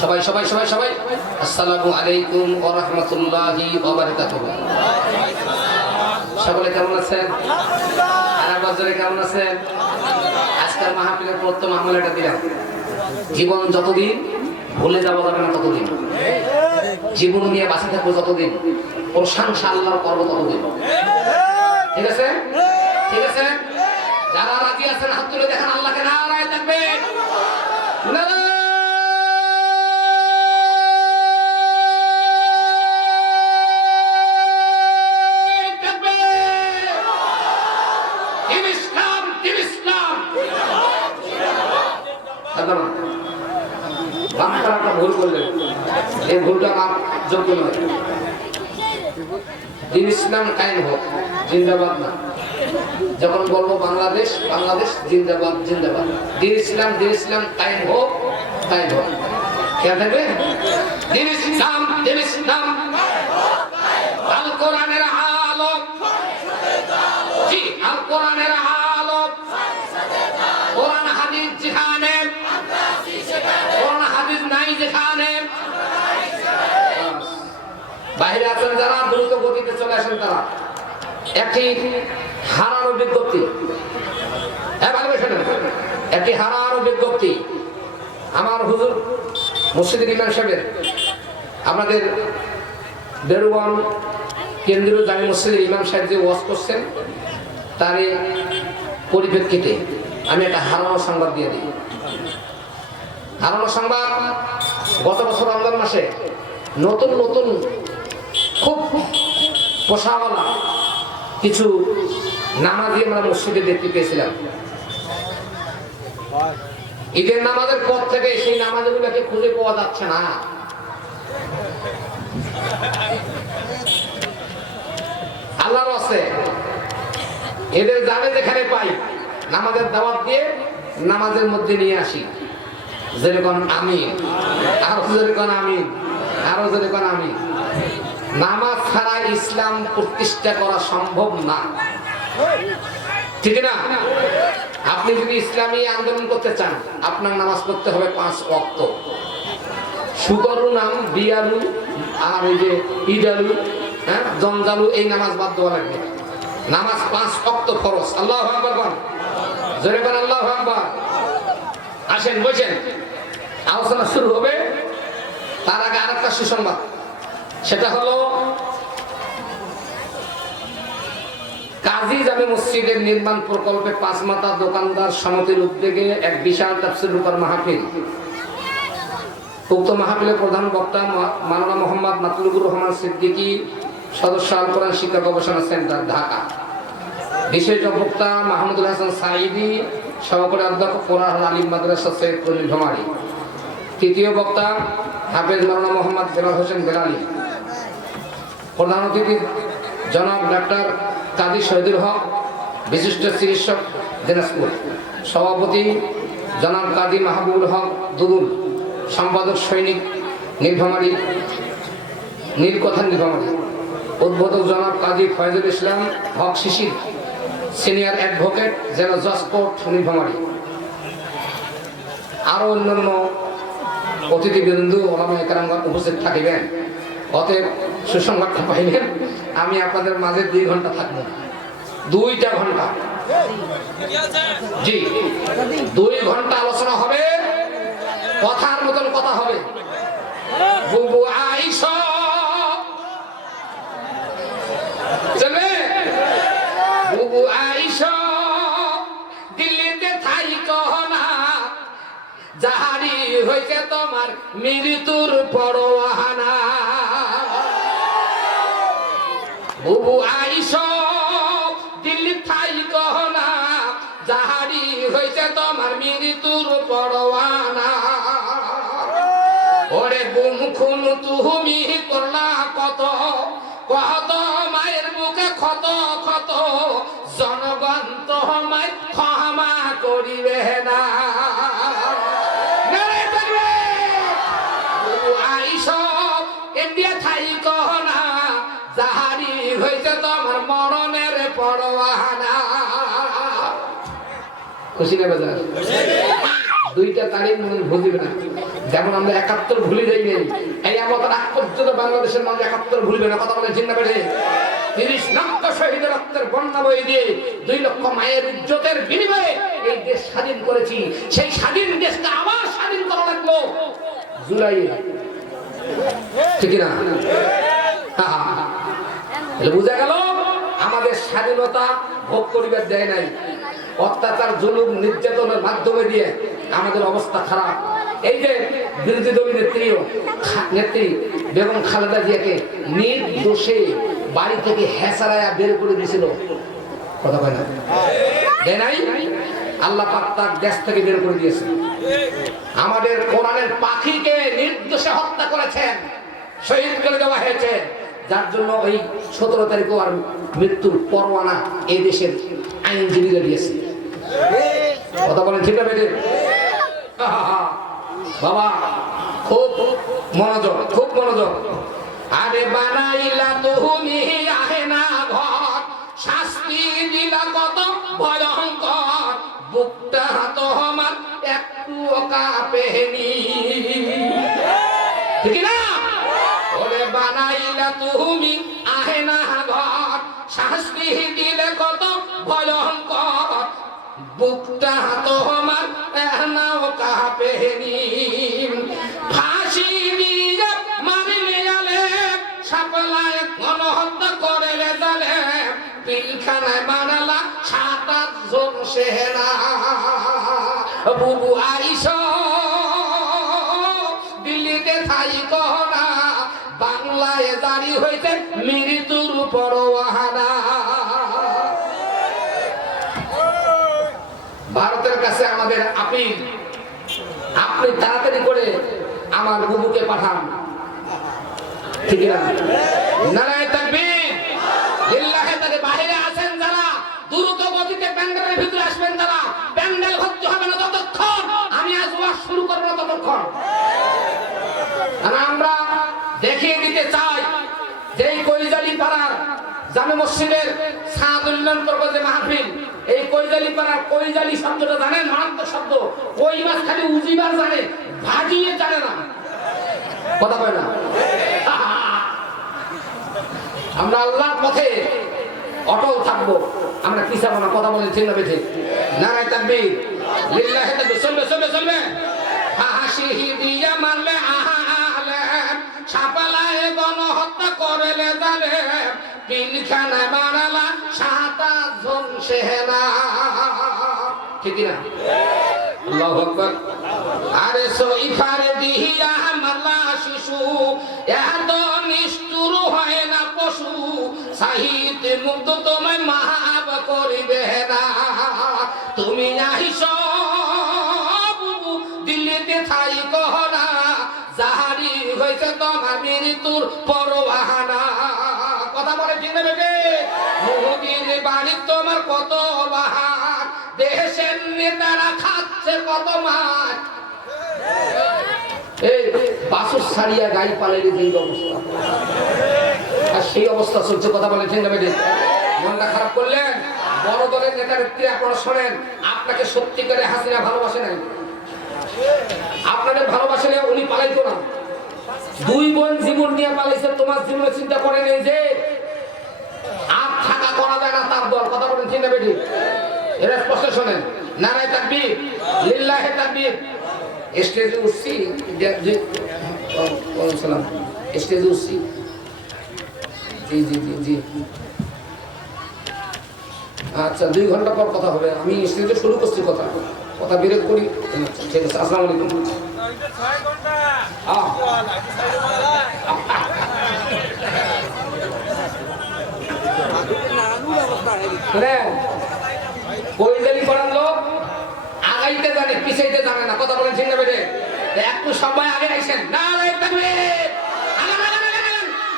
সবাই সবাই সবাই সবাই আসসালামু আলাইকুম ওয়া রাহমাতুল্লাহি ওয়া বারাকাতুহু। সকলে কেমন আছেন? আর বাজারে কেমন আছেন? আজকের মাহফিলের প্রথম আমলটা দিলাম, জীবন যতদিন ভুলে যাওয়া যাবে না ততদিন, জীবন নিয়ে বাঁচে থাকবো যতদিন, প্রশংসা আল্লাহর করব ততদিন। ঠিক আছে? ঠিক আছে? যারা রাজি আছেন হাত তুলে দেখেন, আল্লাহকে নারায়ে তাকবীর। ভুল করলেন, এই ভুলটা আমার যোগ্য নয়। দিন ইসলাম কায়েম হোক, জিন্দাবাদ না। যখন বলবো বাংলাদেশ বাংলাদেশ জিন্দাবাদ জিন্দাবাদ, দিন ইসলাম কায়েম হোক, কায়েম হোক। খেয়াল থাকবে, দিন ইসলাম আল কোরআনের আলোক, জি আল কোরআনের আলোক, কোরআন হাদিস যেখানে, কোরআন হাদিস নাই যেখানে, বাইরে আছেন যারা দ্রুত গতিতে চলে আসেন, তারা একটি হারানো বিজ্ঞপ্তি, একটি হারানো বিজ্ঞপ্তি। আমার হুজুর মসজিদের ইমাম সাহেবের, আমাদের বেরুবান কেন্দ্রীয় জামি মসজিদের ইমাম সাহেব যে ওয়াজ করছেন, তার পরিপ্রেক্ষিতে আমি একটা হারানো সংবাদ দিয়ে দিই। হারানো সংবাদ, গত বছর রমজান মাসে নতুন নতুন খুব পোষাওয়ালা কিছু নামাজি আমরা মসজিদে দেখতে পেয়েছিলাম। ঈদের নামাজের পর থেকে সেই নামাজগুলোকে খুঁজে পাওয়া যাচ্ছে না। আল্লাহর রাস্তে এদের যাবে যেখানে পাই, নামাজের দাওয়াত দিয়ে নামাজের মধ্যে নিয়ে আসি। যেরকম আমি, আরো যেরকম আমি, আরো যেরকম আমি। নামাজ ছাড়া ইসলাম প্রতিষ্ঠা করা সম্ভব না, ঠিক না? আপনি যদি ইসলামী আন্দোলন করতে চান, আপনার নামাজ পড়তে হবে 5 ওয়াক্ত। সুগরু নাম, বিয়ালু, আর এই যে ইদালু, হ্যাঁ, জঞ্জালু, এই নামাজ বাদ দেওয়া লাগবে। নামাজ 5 ওয়াক্ত ফরজ। আল্লাহু আকবার বল, জোরে বল আল্লাহু আকবার। আসেন বসেন, আলোচনা শুরু হবে। তার আগে আরেকটা সুসংবাদ, সেটা হলো কাজী জামে মসজিদের নির্মাণ প্রকল্পে পাঁচমাথা দোকানদার সমিতির উদ্যোগে এক বিশাল তাফসীর রূপার মাহফিল। উক্ত মাহফিলের প্রধান বক্তা মাওলানা মোহাম্মদ মাতলুবুর রহমান সিদ্দিকী, সদস্য আল কোরআন শিক্ষা গবেষণা সেন্টার, ঢাকা। বিশেষ বক্তা মাহমুদুল হাসান সাঈদী, সহকারী অধ্যক্ষ কোরআন আলিম মাদ্রাসা সৈয়দপুর নীলফামারী। তৃতীয় বক্তা হাফেজ মাওলানা মোহাম্মদ বেলাল হোসেন বেলালী। প্রধান অতিথি জনাব ডাক্তার কাজী শহীদুল হক, বিশিষ্ট চিকিৎসক, দিনাজপুর। সভাপতি জনাব কাজী মাহবুবুল হক দুদুল, সম্পাদক সৈনিক, নীলফামারী, নীলকথা নীলফামারী। উদ্বোধক জনাব কাজী ফয়জুল ইসলাম হক শিশির, সিনিয়র অ্যাডভোকেট, জেলা জজ কোর্ট, নীলফামারী। আরো অন্যান্য অতিথিবৃন্দ ওলামায়ে কেরামগণ উপস্থিত থাকিবেন। অতএব সুসংবাদটা পাইলেন, আমি আপনাদের মাঝে 2 ঘন্টা থাকবো। 2টা ঘন্টা, জি 2 ঘন্টা আলোচনা হবে, কথার মতন কথা হবে। বুবু আইসা চলে, বুবু আইসা দিল্লিতে থাইকো না, জাহারি হইছে তোমার মৃত্যুর পরোয়ানা। বুবু আইসা দিল্লি থাইকো না, জাহারি হইছে তোমার মৃত্যুর পরোয়ানা। ওরে গুম খুন তুমি করলা কত, কত মায়ের বুকে ক্ষত ক্ষত, জনগণ তোমায় ক্ষমা করিবে না। ইন্ডিয়া থাইকো না, জাহারি হইছে তোমার মরণের পরোয়ানা। খুশি না বাজার? 2টা তারিখ মনে ভুলিবে না। যেমন আমরা ৭১ ভুলে যাই নেই, এই আমাদের আগ পর্যন্ত বাংলাদেশের মানুষ ৭১ ভুলবে না। কথা বলে ঠিক না বেঠে? ৩০ লক্ষ শহীদের রক্তের বন্যা বয়ে দিয়ে ২ লক্ষ মায়ের ইজ্জতের বিনিময়ে এই দেশ স্বাধীন করেছি। সেই স্বাধীন দেশটা আবার স্বাধীন করা লাগলো জুলাই, ঠিক না? বুঝা গেল আমাদের স্বাধীনতা ভোগ করিবার দেয় নাই, অত্যাচার জুলুম নির্যাতনের মাধ্যমে দিয়ে আমাদের অবস্থা খারাপ। এই যে বিরোধী দলীয় নেত্রী বেগম খালেদা জিয়াকে নির্দোষে বাড়ি থেকে হেসারায়া বের করে দিয়েছিল, কথা কয় না? দেয় নাই? আল্লাহ পাক তার দেশ থেকে বের করে দিয়েছে। আমাদের কোরআনের পাখিকে নির্দোষে হত্যা করেছেন, শহীদ করে দেওয়া হয়েছে, যার জন্য ওই ১৭ তারিখও আর মৃত্যুর পরোয়ানা এই দেশের আইনজীবীরা দিয়েছে। কথা বলেন ঠিক না বেটে? বাবা খুব মনোযোগ, খুব মনোযোগ। আরে বানাইলা তুমি আহেনা ঘর, শাস্তি দিলা কত ভয়ঙ্কর, বুকটা তো আমার একটু কাঁপেনি, ঠিক না? ওরে বানাইলা তুমি আহেনা ঘর, শাস্তি দিলে কত ভয়ঙ্কর, বুকটা তো আমার এখনো কাঁপেনি, ফাঁসি দিয়ে মারিলে গেলে সাপলায় গণহত্যা করে জালে, পিলখানায় মারালা ৭-৮ জন সেনা, বুবু আইস দিল্লিতে থাই কহনা, বাংলায় জারি হইতে মৃত্যুর পরোয়ানা। ভারতের কাছে আমাদের আপিল, আপনি তাড়াতাড়ি করে আমার বুবুকে পাঠান, ঠিক না? নারায়ে তাকবীর, লিল্লাহি তাআলা। বাইরে আছেন যারা, দ্রুত গতিতে প্যান্ডেলের ভিতরে আসবেন যারা, প্যান্ডেল ভর্তি হবে না ততক্ষণ, আমি আজ ওয়াজ শুরু করব না ততক্ষণ। আমরা দেখিয়ে দিতে চাই যে কৈজালি পাড়ার জামে মসজিদের সাদুল্লাহ যে মাহফিল, এই কৈজালি পাড়ার কৈজালি শব্দটা জানেন? মারাত্মক শব্দ। কই মাছ খালি উজিবার জানে, ভাজিয়ে জানে না, কথা কয় না? আমরা আল্লাহর পথে অটল থাকবো, আমরা পিছাবো না, কথা বলেন ঠিক না বেঠে? নারায়ে তাকবীর, লিল্লাহি তাকবীর। চলবে চলবে চলবে। হাসি দিয়া মারলে আহলে, ছাপালায় গণহত্যা করলে জালে, পিলখানায় মারালা ৭-৮ জন সেনা, ঠিক না? আল্লাহু আকবার। আরে সইফারে দিয়া মারলা শিশু, এত নিষ্ঠুর হয় না পশু, সাহিত্য মুগ্ধ তোমায় মাফ করিবে না, তুমি আইস দিল্লিতে থাই কহনা, জাহারি হয়েছে তোমার মৃত্যুর পরোয়ানা, কথা বলে ঠিক না বেটে? মোদির বাড়ি তোমার কত বাহার, দেশের নেতারা খাচ্ছে কত মাছ, এই বাসুর সারিয়া গাই পালের যে অবস্থা, আর সেই অবস্থা চলছে, কথা বলে ঠিক না বেটে? মনটা খারাপ করলেন? বড় দলের নেতা নেত্রী আপনারা শোনেন, আপনাকে সত্যিকারে হাসিনা ভালোবাসে নাই, আপনাদের ভালোবাসলে উনি পালাইতো না। 2 বোন জীবন নিয়ে পালাইছে, তোমার জীবনে চিন্তা করে নেই যে আর থাকা করা যায় না তার দল, কথা বলেন ঠিক না বেটি? এরা স্পষ্ট শোনেন। নারায়ে তাকবীর, লিল্লাহি তাকবীর। স্টেজে উঠছি, সালাম, স্টেজে উঠছি, জি জি জি জি, আচ্ছা 2 ঘন্টা পর কথা হবে, আমি স্টেজে শুরু করছি, কথা কথা বিরোধ করি, ঠিক আছে? আসসালামু আলাইকুম। কৈজালি পাড়ার লোক আগাইতে জানে, পিছাইতে জানে না, কথা বলেন ঠিক না বেটে? একটু সবাই আগে আইছেন, নারায়ে তাকবীর,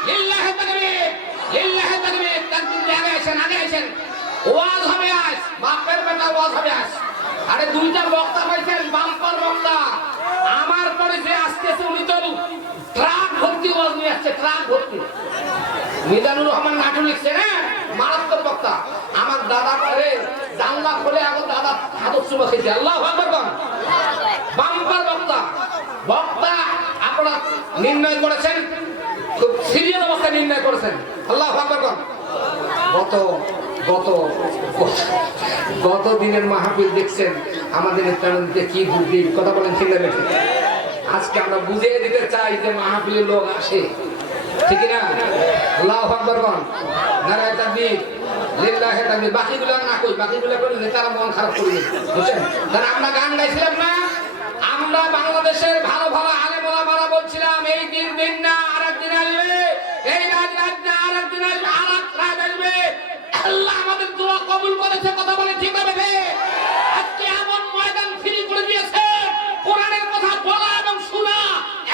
লিল্লাহি তাকবীর, লিল্লাহি তাকবীর, তাকবীর, আগে আইছেন, আগে আইছেন। ওয়াজ হবে আজ, বাপের বেটা ওয়াজ হবে আজ। আরে 2টা বক্তা পাইছেন, বাম্পার বক্তা। আমার পরে যে আসতেছে উনি তো ট্রাক ভর্তি ওয়াজ নিয়ে আসছে, ট্রাক ভর্তি। মিজানুর রহমান নাটু লিখছে, হ্যাঁ, মারাত্মক বক্তা। আমার দাদা করে জানলা খুলে আমার দাদা হাতত চুমা খেয়েছে, আল্লাহু আকবার। বাম্পার বক্তা, বক্তা নির্ণয় করেছেন, খুব সিরিয়াস অবস্থায় নির্ণয় করেছেন। আল্লাহু আকবার। গত গত গত দিনের মাহফিল দেখছেন, আমাদের নেতাদের কি বুদ্ধি, কথা বলেন ঠিক না? আজকে আমরা বুঝিয়ে দিতে চাই যে মাহফিলের লোক আসে, ঠিক না? আল্লাহু আকবার। নারায়ে তাকবীর, লিল্লাহি তাকবীর। বাকিগুলো না কই, বাকিগুলো করে নেতারা মন খারাপ করবে, বুঝছেন? কারণ আমরা গান গাইছিলাম না, আমরা বাংলাদেশের ভালো ভালো আলেম ওলামারা বলছিলাম এই দিন না আরেকদিন আসবে, এই রাত না আরেকদিন আসবে, আরেক রাত আসবে। আল্লাহ আমাদের দোয়া কবুল করেছে, কথা বলে ঠিক হবে। আজকে এমন ময়দান ফ্রি করে দিয়েছে, কোরআনের কথা বলা এবং শোনা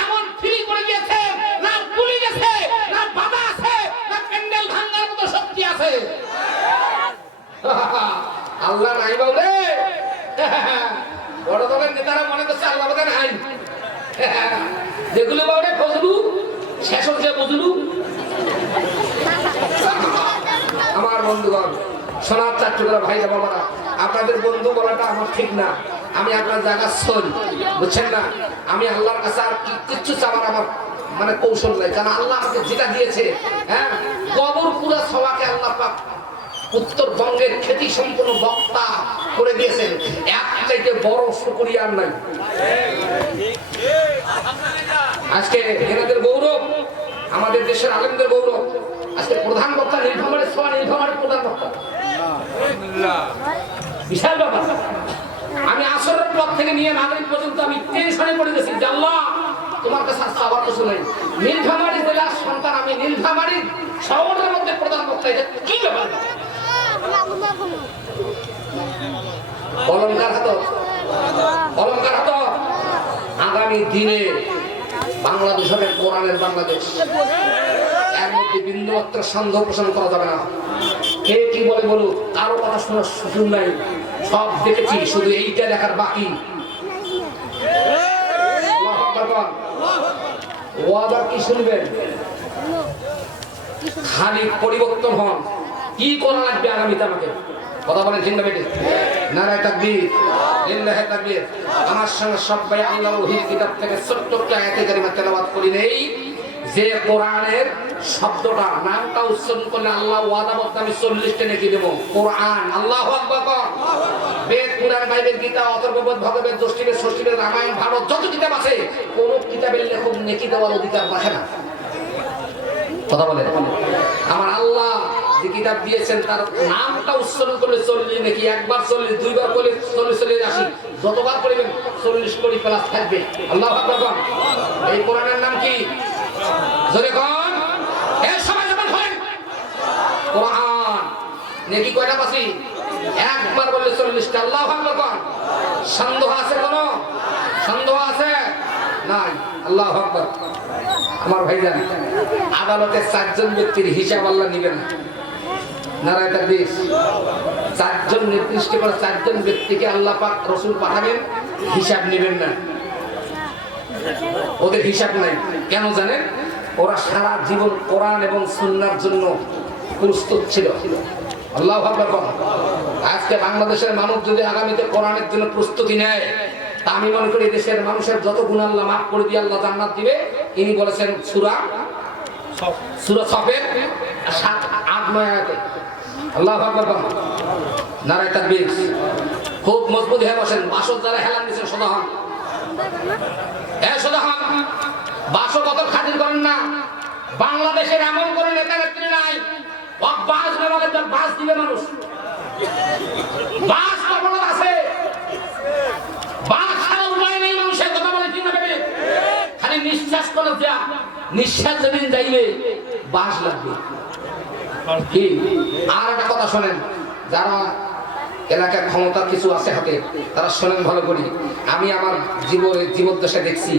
এমন ফ্রি করে দিয়েছে, না পুলিশ আছে, না বাধা আছে, না প্যান্ডেল ভাঙার মতো শক্তি আছে। আল্লাহ নাই বলে বড় দলের নেতারা মনে করছে আল্লাহ বোধ নাই, যেগুলো বলে ফজলু শেষ হচ্ছে বুঝলু। আমার বন্ধুগণ, সোনার চাট্টুকরা ভাইরা বাবারা, আপনাদের বন্ধু বলাটা আমার ঠিক না, আমি আপনার জায়গা শোন, বুঝছেন না? আমি আল্লাহর কাছে আর কিচ্ছু চাওয়ার আমার মানে কৌশল নাই, কারণ আল্লাহ আমাকে যেটা দিয়েছে, হ্যাঁ, কবর পুরা সবাকে আল্লাহ পাক উত্তরবঙ্গের খ্যাতি সম্পন্ন বক্তা করে দিয়েছেন, এক চাইতে বড় শুকরিয়া নাই। আজকে এনাদের গৌরব, আমাদের দেশের আলেমদের গৌরব। আজকে প্রধান বক্তা নীলফামারীর সোয়া, নীলফামারীর প্রধান বক্তা, বিশাল ব্যাপার। আমি আসরের পর থেকে নিয়ে মাগরিব পর্যন্ত আমি টেনশনে পড়ে গেছি যে আল্লাহ তোমার কাছে চাওয়ার কিছু নেই। নীলফামারী জেলার সন্তান আমি, নীলফামারীর শহরের মধ্যে প্রধান বক্তা, এটা কি ব্যাপার? অলংকার হাত, অলংকার হাত। আগামী দিনে বাংলাদেশ হবে কোরআনের বাংলাদেশ, এর মধ্যে বিন্দুমাত্র সন্দেহ পোষণ করা যাবে না। কে কি বলে বলুক, কারো কথা শোনার সুযোগ নাই, সব দেখেছি, শুধু এইটা দেখার বাকি। ওয়াদা কি শুনবেন? খালি পরিবর্তন হন, কি করা লাগবে আগামীতে আমাকে, কথা বলেন ঠিক না বেটে? নারায়ে তাকবীর, লিল্লাহি তাকবীর। আমার সঙ্গে সবাই আল্লাহর ওহীর কিতাব থেকে ছোট্ট একটা আয়াতে কারিমা তেলাওয়াত করে নেই, যে কোরআনের শব্দটা নামটা উচ্চারণ করলে আল্লাহ ওয়াদা করতে আমি 40টা নেকি দেব। কোরআন, আল্লাহু আকবার। বেদ, পুরাণ, বাইবেল, গীতা, অথর্ববেদ, ভগবত, দশটিবেদ, ষষ্ঠীবেদ, রামায়ণ, ভারত, যত কিতাব আছে কোন কিতাবের লেখক নেকি দেওয়ার অধিকার রাখে না, কথা বলে। আমার আল্লাহ যে কিতাব দিয়েছেন তার নামটা উচ্চারণ করলে 40 নাকি, একবার 40, দুইবার করলে 40, যতবার পড়বেন 40 কোটি প্লাস থাকবে। আল্লাহু আকবার। এই কোরআনের নাম কি? জোরে কোন? এই সবাই যখন হয় কোরআন নাকি কয়টা পাসি? একবার বললে 40টা। আল্লাহু আকবার। সন্দেহ আছে কোন? সন্দেহ আছে? নাই। আল্লাহু আকবার। আমার ভাইজান, আদালতে 4 জন ব্যক্তির হিসাব আল্লাহ নেবেন না। নারায়ে তাকবীর। 4 জন নির্দিষ্ট করে 4 জন ব্যক্তিকে আল্লাহ পাক রাসূল পাঠাবেন, হিসাব নেবেন না, ওদের হিসাব নাই। কেন জানেন? ওরা সারা জীবন কোরআন এবং সুন্নাহর জন্য প্রস্তুত ছিল। আল্লাহু আকবার। আজকে বাংলাদেশের মানুষ যদি আগামীতে কোরআনের জন্য প্রস্তুতি নেয়, তা আমি মনে করি দেশের মানুষের যত গুনাহ আল্লাহ মাফ করে দিয়ে আল্লাহ জান্নাত দিবে। ইনি বলেছেন সূরা সফের 7-8-9 আয়াতে। আল্লাহু আকবার। নারায়ে তাকবীর। খুব মজবুত হয়ে বসেন, বাসর যারা হেলান দিয়েছেন সোজা হন, সোজা হন। বাসর কত খাতির করেন না। বাংলাদেশের এমন কোন নেতা নেত্রী নাই বাস বেরোলে বাস দিবে মানুষ, বাস কখনো আছে, বাস ছাড়া উপায় নেই মানুষের, কথা বলে ঠিক না? খালি নিঃশ্বাস করে যা, নিঃশ্বাস যেদিন যাইবে বাস লাগবে। কি আর একটা কথা শোনেন, যারা এলাকার ক্ষমতা কিছু আছে হাতে, তারা শোনেন ভালো করে। আমি আমার জীবদ্দশা দেখছি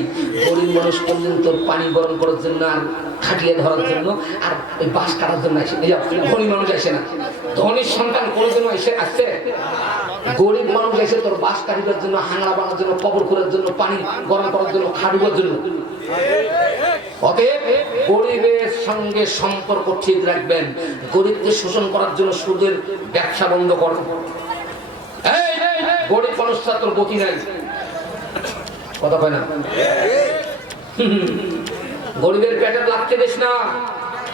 গরিব মানুষ পর্যন্ত পানি গরম করার জন্য আর খাটিয়ে ধরার জন্য আর ওই বাঁশ কাটার জন্য আসে। ধনী মানুষ আসে না, ধনীর সন্তান কোনোদিনও আসছে? গরিব মানুষ এসে তোর বাঁশ কাটিবার জন্য, হাঙড়া বানার জন্য, কবর করার জন্য, পানি গরম করার জন্য, খাটুবার জন্য। অতএব গরিবের সঙ্গে সম্পর্ক ঠিক রাখবেন, গরিবকে শোষণ করার জন্য সুদের ব্যবসা বন্ধ করেন। গরিব মানুষটা তোর গতি নাই, কথা কয় না? গরিবের পেটে লাগতে দিস না।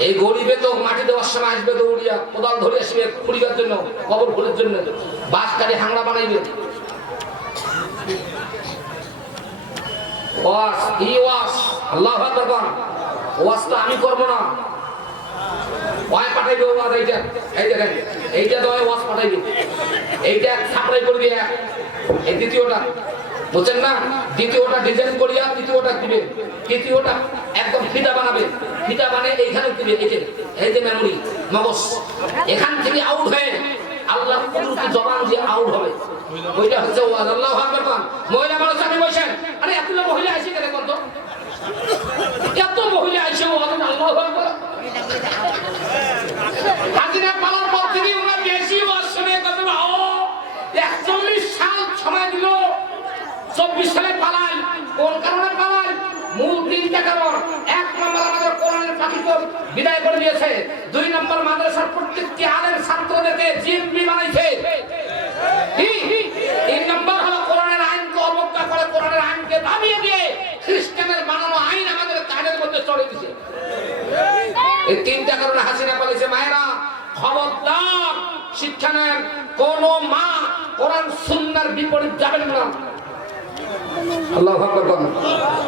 এই গরিবে তো মাটি দেওয়ার সময় আসবে দৌড়িয়া, কোদাল ধরে আসবে খুঁড়িবার জন্য, কবর খোঁড়ার জন্য, বাঁশ কাটে হাংড়া বানাইবে। ওয়াজ কি ওয়াজ? আল্লাহু আকবার। ওয়াজ তো আমি করব না, ওই পাঠাইবে ওয়াজ। এইটা এই দেখেন, এইটা তো ওয়াজ পাঠাইবে, এইটা সাপ্লাই করবে। এই দ্বিতীয়টা বুঝছেন না? দ্বিতীয়টা ডিজাইন করিয়া তৃতীয়টা দিবে, তৃতীয়টা একদম ফিতা বানাবে, ফিতা বানিয়ে এইখানে দিবে। এই যে মেমোরি মগজ, এখান থেকে আউট হয়ে আল্লাহর কুদরতি জবান দিয়ে আউট হবে। ওইটা হচ্ছে ওয়াজ। আল্লাহু আকবার। মহিলা মানুষ আমি বসেন, আরে এতগুলো মহিলা আইছে কেন কোন তো? এত মহিলা আইছে ওয়াজ। আল্লাহু আকবার। হাজিরা পালার পর থেকে ওরা বেশি ওয়াজ শুনে কত ও 41 সাল সময় দিল, 24 সালে পালাই। কোন কারণে পালাই? মূল তিনটা কারণ। এক নম্বর, আমাদের কোরআনের পাখি তো বিদায় করে দিয়েছে। দুই নম্বর, মাদ্রাসার প্রত্যেকটি আলেম ছাত্রদেরকে জিম্মি বানাইছে। তিন নম্বর হলো কোরআনের আইনকে অবজ্ঞা করে, কোরআনের আইনকে দাবিয়ে দিয়ে খ্রিস্টানের বানানো আইন আমাদের কানের মধ্যে চড়ে দিয়েছে। এই তিনটা কারণে হাসিনা পালিয়েছে। মায়েরা খবরদার, শিক্ষা নেন। কোন মা কোরআন সুন্নাহর বিপরীত যাবেন না। আল্লাহু আকবার।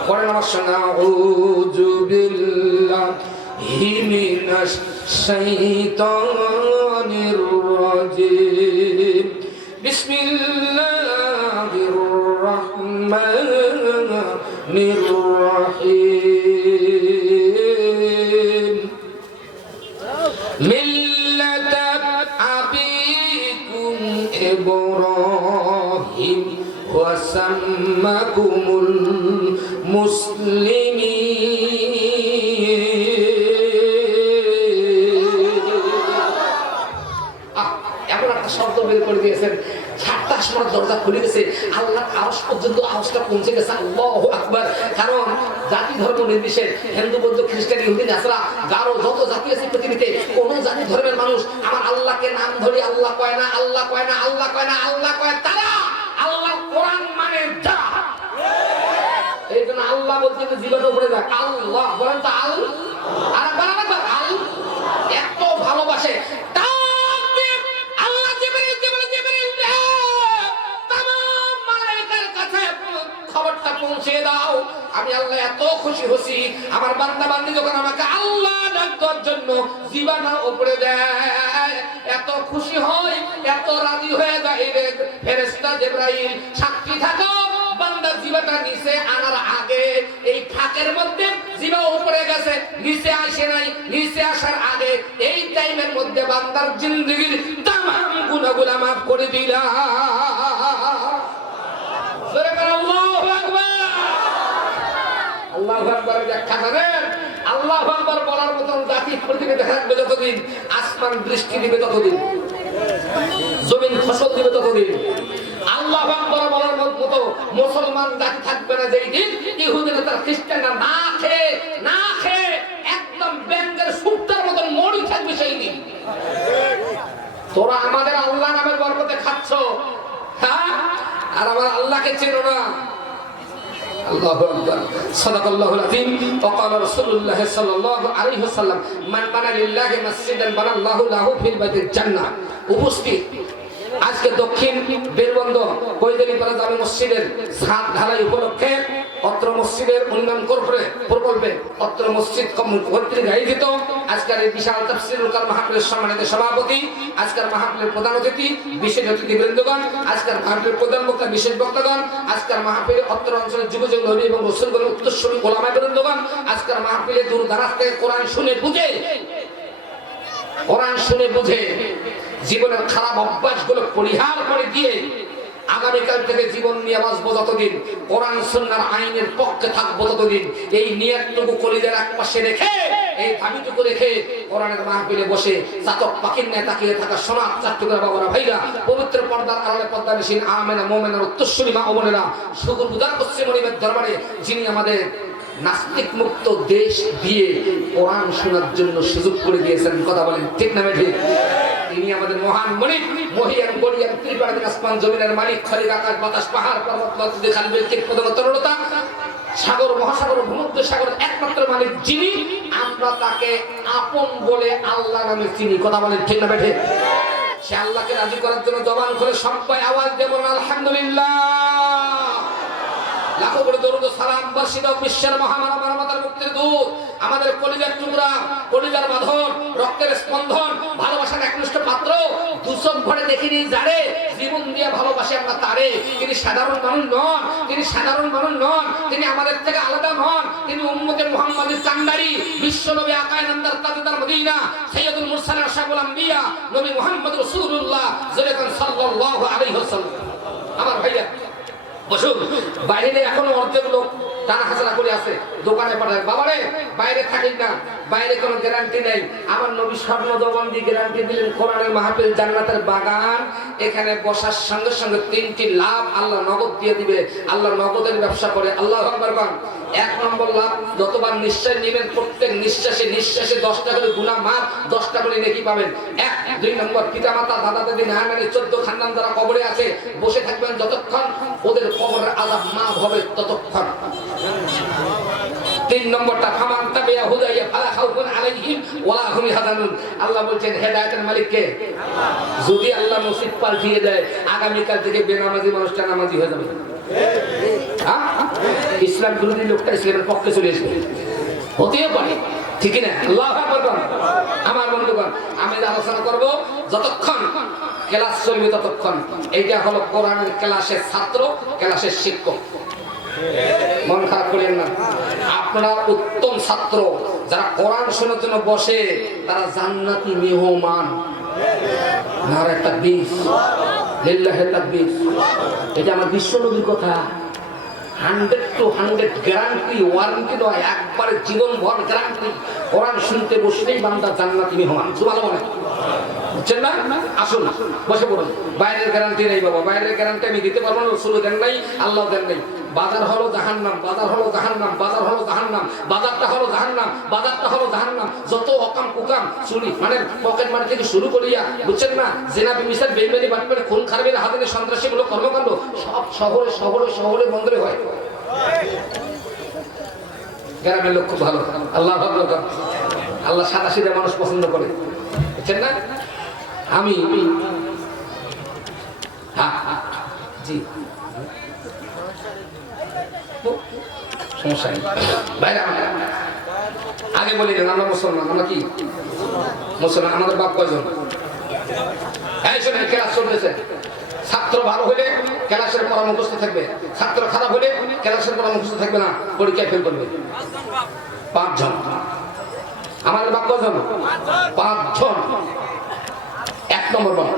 পড়েন আমার সঙ্গে, আউযু বিল্লাহি মিনাশ শাইতানির রাজিম, বিসমিল্লাহির রাহমানির রাহিম। মিল্লাতা আবিকুম ইব্রাহিম ওয়াসাম্মাকুমুল মুসলিমিন। এমন একটা শব্দ বের করে দিয়েছেন, 7টা আসমান দরজা খুলে গেছে, আল্লাহ আরশ পর্যন্ত আওয়াজটা পৌঁছে গেছে। আল্লাহু আকবার। কারণ জাতি ধর্ম নির্বিশেষে, হিন্দু বৌদ্ধ খ্রিস্টান ইহুদি নাসরা গারো যত জাতি আছে পৃথিবীতে, কোন জাতি ধর্মের মানুষ আমার আল্লাহকে নাম ধরে আল্লাহ কয় না, আল্লাহ কয় না, আল্লাহ কয় না, আল্লাহ কয় তারা আল্লাহ কোরআন মানে যারা। এই জন্য আল্লাহ বলতে জীবনের উপরে যাক, আল্লাহ বলেন তো আল, আর বলেন না আল, এত ভালোবাসে। আল্লাহ জিবরিল তামাম মালায়েকার কাছে খবরটা পৌঁছে দাও, আমি আল্লাহ এত খুশি হছি, আমার বান্দা বান্দি যখন আমাকে আল্লাহ ডাক দেওয়ার জন্য জীবনের উপরে দেয়, এত খুশি হয়, এত রাজি হয়ে যায়। ফেরেশতা জিবরাইল সাক্ষী থাকো, বান্দা জিবাটা নিচে আনার আগে এই ফাঁকের মধ্যে জিবা উপরে গেছে, নিচে আসে নাই, নিচে আসার আগে এই টাইমের মধ্যে বান্দার জিন্দেগীর তামাম গুনাহগুলো মাফ করে দিলা। আল্লাহু আকবার। আল্লাহু আকবার ব্যাখ্যা করেন। আল্লাহু আকবার বলার মতন জাতি পৃথিবীতে থাকবে যতদিন, আসমান বৃষ্টি দিবে ততদিন, জমিন ফসল দিবে ততদিন। আল্লাহু আকবার বলার মতো মুসলমান জাতি থাকবে না যেই দিন ইহুদিরা তার খ্রিস্টানরা না খেয়ে একদম ব্যাঙের সুট্টার মতন মরি থাকবে সেই দিন। তোরা আমাদের আল্লাহ নামের বরকতে খাচ্ছ, হ্যাঁ, আর আমার আল্লাহকে চেনো না। আল্লাহু আকবার। সাদাকাল্লাহুল আযীম। ওয়াকালা রাসূলুল্লাহ সাল্লাল্লাহু আলাইহি ওয়াসাল্লাম, মান বানা লিল্লাহি মাসজিদান বানাল্লাহু লাহু ফিল বাইতিল জান্নাহ। উপস্থিত আজকে দক্ষিণ বেলবন্ধ কৈদেলিপাড়া জামে মসজিদের ছাদ ঢালাই উপলক্ষে অত্র মসজিদের উন্নয়ন প্রকল্পে অত্র মসজিদ কর্তৃক আয়োজিত আজকের এই বিশাল তাফসীরুল কালাম মাহফিলের সম্মানিত সভাপতি, আজকের মাহফিলের প্রধান অতিথি, বিশেষ অতিথিবৃন্দগণ, আজকের মাহফিলের প্রধান বক্তা, বিশেষ বক্তাগণ, আজকের মাহফিলে অত্র অঞ্চলের যুবক নবী এবং রাসূলগণের উত্তরসূরি ওলামায়ে বৃন্দগণ, আজকের মাহফিলে দূর দারাজ থেকে কোরআন শুনে বুঝে জীবনের খারাপ অভ্যাসগুলো পরিহার করে দিয়ে আগামীকাল থেকে জীবন নিয়ে বাঁচবো যতদিন, কোরআন সুন্নাহর আইনের পক্ষে থাকবো ততদিন, এই নিয়তটুকু কলিজার একপাশে রেখে, এই দাবিটুকু রেখে কোরআনের মাহফিলে বসে চাতক পাখির ন্যায় তাকিয়ে থাকা সোনার চাট্টুকরা বাবারা ভাইরা, পবিত্র পর্দার আড়ালে পর্দানিসীন আমেনা মোমেনার উত্তরসূরি মা ও বোনেরা, শুকরগুজার করছে মনিবের দরবারে যিনি আমাদের নাস্তিক মুক্ত দেশ দিয়ে কোরআন শোনার জন্য সুযোগ করে দিয়েছেন। কথা বলেন ঠিক না ঠিক? তিনি আমাদের মহান মনিব, মহিয়ান বলিয়ান ত্রিপাড়ার আসমান জমিনের মালিক, খলিক আকাশ বাতাস পাহাড় পর্বত নদী খাল বিল ঠিক পদক তরলতা সাগর মহাসাগর ভূমধ্য সাগরের একমাত্র মালিক যিনি, আমরা তাকে আপন বলে আল্লাহ নামে চিনি। কথা বলেন ঠিক না বেঠে? সে আল্লাহকে রাজি করার জন্য জবান করে সবাই আওয়াজ দেব আলহামদুলিল্লাহ। লাখো করে দরুদ সালাম বর্ষিত বিশ্বের মহামানবতার মুক্তির দূত, আমাদের কলিজার টুকরা, কলিজার বাঁধন, রক্তের স্পন্দন, ভালোবাসার একনিষ্ঠ পাত্র, দুচোখ ভরে দেখিনি যারে, জীবন দিয়ে ভালোবাসে আমরা তারে। তিনি সাধারণ মানুষ নন, তিনি সাধারণ মানুষ নন, তিনি আমাদের থেকে আলাদা নন। তিনি উম্মতের মুহাম্মাদের চান্দারি, বিশ্বনবী আকায়ে নামদার তাজদার মদিনা, সাইয়্যিদুল মুরসালিন আশরাফুল আম্বিয়া, নবী মুহাম্মদ রাসূলুল্লাহ সাল্লাল্লাহু আলাইহি ওয়াসাল্লাম। আমার ভাইরা বসুন, বাইরে এখনো অর্ধেক লোক টানা হাসরা করে আছে, দোকানে পাঠায়। বাবারে বাইরে থাকিস না, বাইরে কোনো গ্যারান্টি নেই। আমার নবী স্বর্ণ জবান দিয়ে গ্যারান্টি দিলেন, কোরআনের মাহফিল জান্নাতের বাগান, এখানে বসার সঙ্গে সঙ্গে 3টি লাভ আল্লাহ নগদ দিয়ে দিবে। আল্লাহ নগদের ব্যবসা করে। আল্লাহু আকবার বলেন। 1 নম্বর লাভ, যতবার নিঃশ্বাস নেবেন প্রত্যেক নিঃশ্বাসে নিঃশ্বাসে 10টা করে গুনাহ মাফ, 10টা করে নেকি পাবেন। 2 নম্বর, পিতামাতা দাদা দাদি না মানে 14 খানদান যারা কবরে আছে বসে থাকবেন যতক্ষণ, ওদের কবরের আযাব মাফ হবে ততক্ষণ। 3 নম্বরটা, ফামান তাবিয়া হুদাইয়া ফালা খাউফুন আলাইহিম ওয়ালা হুম ইয়াহজানুন। আল্লাহ বলছেন হেদায়েতের মালিক কে? যদি আল্লাহ নসিব পাল্টিয়ে দেয়, আগামী কাল থেকে বেনামাজি মানুষটা নামাজি হয়ে যাবে। ইসলাম বিরোধী লোকটা ইসলামের পক্ষে চলে আসবে, হতেও পারে, ঠিক না? আল্লাহু আকবার। আমার বন্ধুগণ, আমি আলোচনা করব যতক্ষণ ক্লাস চলবে ততক্ষণ। এইটা হলো কোরআনের ক্লাসের ছাত্র, ক্লাসের শিক্ষক। মন খারাপ করেন না, আপনারা উত্তম ছাত্র। যারা কোরআন শোনার জন্য বসে তারা জান্নাতি মেহমান। নারে তাকবীর, লিল্লাহি তাকবীর। এটা আমার বিশ্বনবীর কথা। 100 to 100 গ্যারান্টি, ওয়ারেন্টি নয়, একবারে জীবনভর গ্যারান্টি। কোরআন শুনতে বসলেই বান্দা জান্নাতি মেহমান। সুবহানাল্লাহ। বুঝছেন না? আসুন বসে পড়ুন। বাইরের গ্যারান্টি নেই বাবা, বাইরের গ্যারান্টি আমি দিতে পারবো না, রাসূল দেন নাই, আল্লাহ দেন নাই। বাজার হলো জাহান্নাম, বাজার হলো জাহান্নাম, বাজার হলো জাহান্নাম, বাজারটা হলো জাহান্নাম, বাজারটা হলো জাহান্নাম। যত অকাম কুকাম চুরি মানে পকেট মারি থেকে শুরু করিয়া, বুঝছেন না, জেনা বিমিসার বেইমানি বাটপারে খুন খারাপের হাতে সন্ত্রাসীমূলক কর্মকাণ্ড সব শহরে শহরে শহরে বন্দরে হয়। গ্রামের লোক খুব ভালো, আল্লাহ ভালো, আল্লাহ সাদা সিধা মানুষ পছন্দ করে, বুঝছেন না? আমি জি সমস্যা নেই ভাই। আগে বলি না, আমরা মুসলমান। আমরা কি মুসলমান? আমাদের বাপ কয়জন? এই শোনেন, ক্লাস চলতেছে। ছাত্র ভালো হলে ক্লাসের পড়া মুখস্থ থাকবে, ছাত্র খারাপ হলে ক্লাসের পড়া মুখস্থ থাকবে না, পরীক্ষায় ফেল করবে। 5 জন। আমাদের বাপ কয়জন? 5 জন। 1 নম্বর বাপ,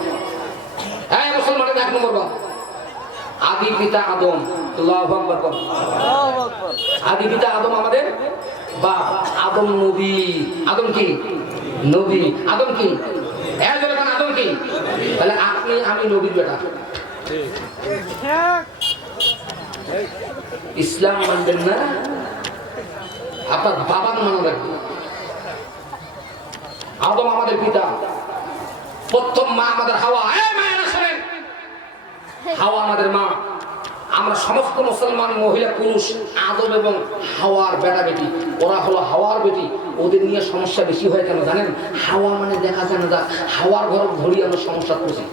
এই মুসলমানের 1 নম্বর বাপ আদি পিতা আদম। আল্লাহু আকবার। আদি পিতা আদম আমাদের বাপ। আদম নবী। আদম কি? নবী। আদম কি? আদম কি? তাহলে আপনি আমি নবীর বেটা। ইসলাম মানবেন না, আপনার বাবার মানা রাখবেন। আদম আমাদের পিতা, প্রথম মা আমাদের হাওয়া। হাওয়া আমাদের মা। আমরা সমস্ত মুসলমান মহিলা পুরুষ আদম এবং হাওয়ার বেটা বেটি। ওরা হলো হাওয়ার বেটি। ওদের নিয়ে সমস্যা বেশি হয় কেন জানেন? হাওয়া মানে দেখা যায় না, হাওয়ার ঘর ধরি আমরা সমস্যা করছি।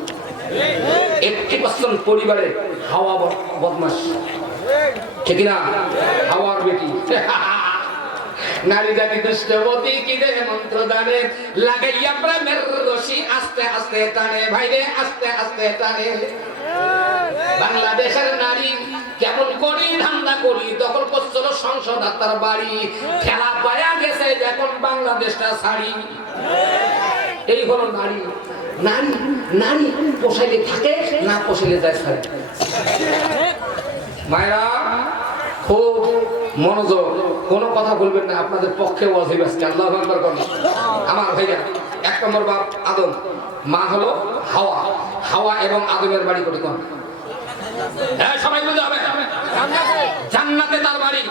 80% পরিবারে হাওয়া বদমাশ, ঠিক না? হাওয়ার বেটি। নারী জাতি দুষ্টমতি কি দে মন্ত্র জানে, লাগাইয়া প্রেমের রশি আস্তে আস্তে টানে, ভাইরে আস্তে আস্তে টানে। বাংলাদেশের নারী কেমন করি ধান্দা করি, দখল করছিল সংসদ আর তার বাড়ি, খেলা পায়া গেছে এখন বাংলাদেশটা ছাড়ি। এই হলো নারী। নারী নারী পোষাইলে থাকে, না পোষাইলে যায় ছাড়ে। মায়েরা খুব মনোযোগ, কোনো কথা বলবেন না, আপনাদের পক্ষে ওয়াজিব আছে। আল্লাহু আকবার বলেন। আমার ভাইরা, 1 নম্বর বাপ আদম, মা হলো হাওয়া। হাওয়া এবং আদমের বাড়ি কোথায়? কোন? হ্যাঁ, সবাই বুঝতে হবে। জান্নাতে তার বাড়ি।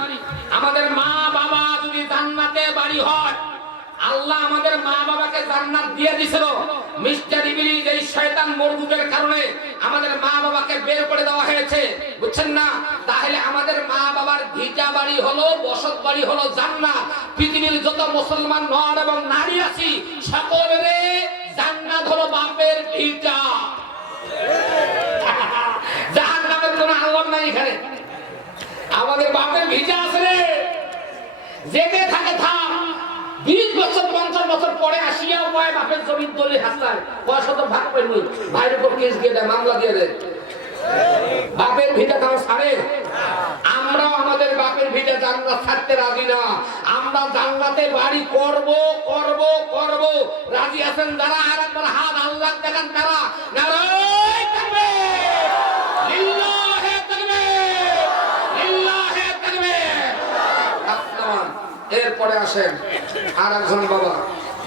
আমাদের মা বাবা যদি জান্নাতে বাড়ি হয়, আল্লাহ আমাদের মা বাবাকে জান্নাত দিয়ে দিয়েছিল। মিস্টার ইবলিস এই শয়তান মরদুদের কারণে আমাদের মা বাবাকে বের করে দেওয়া হয়েছে, বুঝছেন না? তাহলে আমাদের মা বাবার ভিটা বাড়ি হলো, বসত বাড়ি হলো জান্নাত। পৃথিবীর যত মুসলমান নর এবং নারী আছি সকলের জান্নাত হলো বাপের ভিটা। জাহান্নামের কোনো আল্লাহ নাই এখানে, আমাদের বাপের ভিটা আছে রে। যেতে থাকে থাক, 20 বছর 50 বছর পরে আসিয়া উপায় বাপের জমির দলিল হাসতায় পয়সা তো ভাগ পাই নই, ভাইয়ের উপর কেস দিয়ে দেয়, মামলা দিয়ে দেয়। বাপের ভিটা তাও ছাড়ে। আমরাও আমাদের বাপের ভিটা জান্নাত ছাড়তে রাজি না। আমরা জান্নাতে বাড়ি করব করব করব রাজি আছেন যারা? আর একবার হাত আল্লাহ দেখান তারা। নারায়ে তাকবীর, লিল্লাহি তাকবীর, লিল্লাহি তাকবীর। এরপরে আসেন আর একজন বাবা,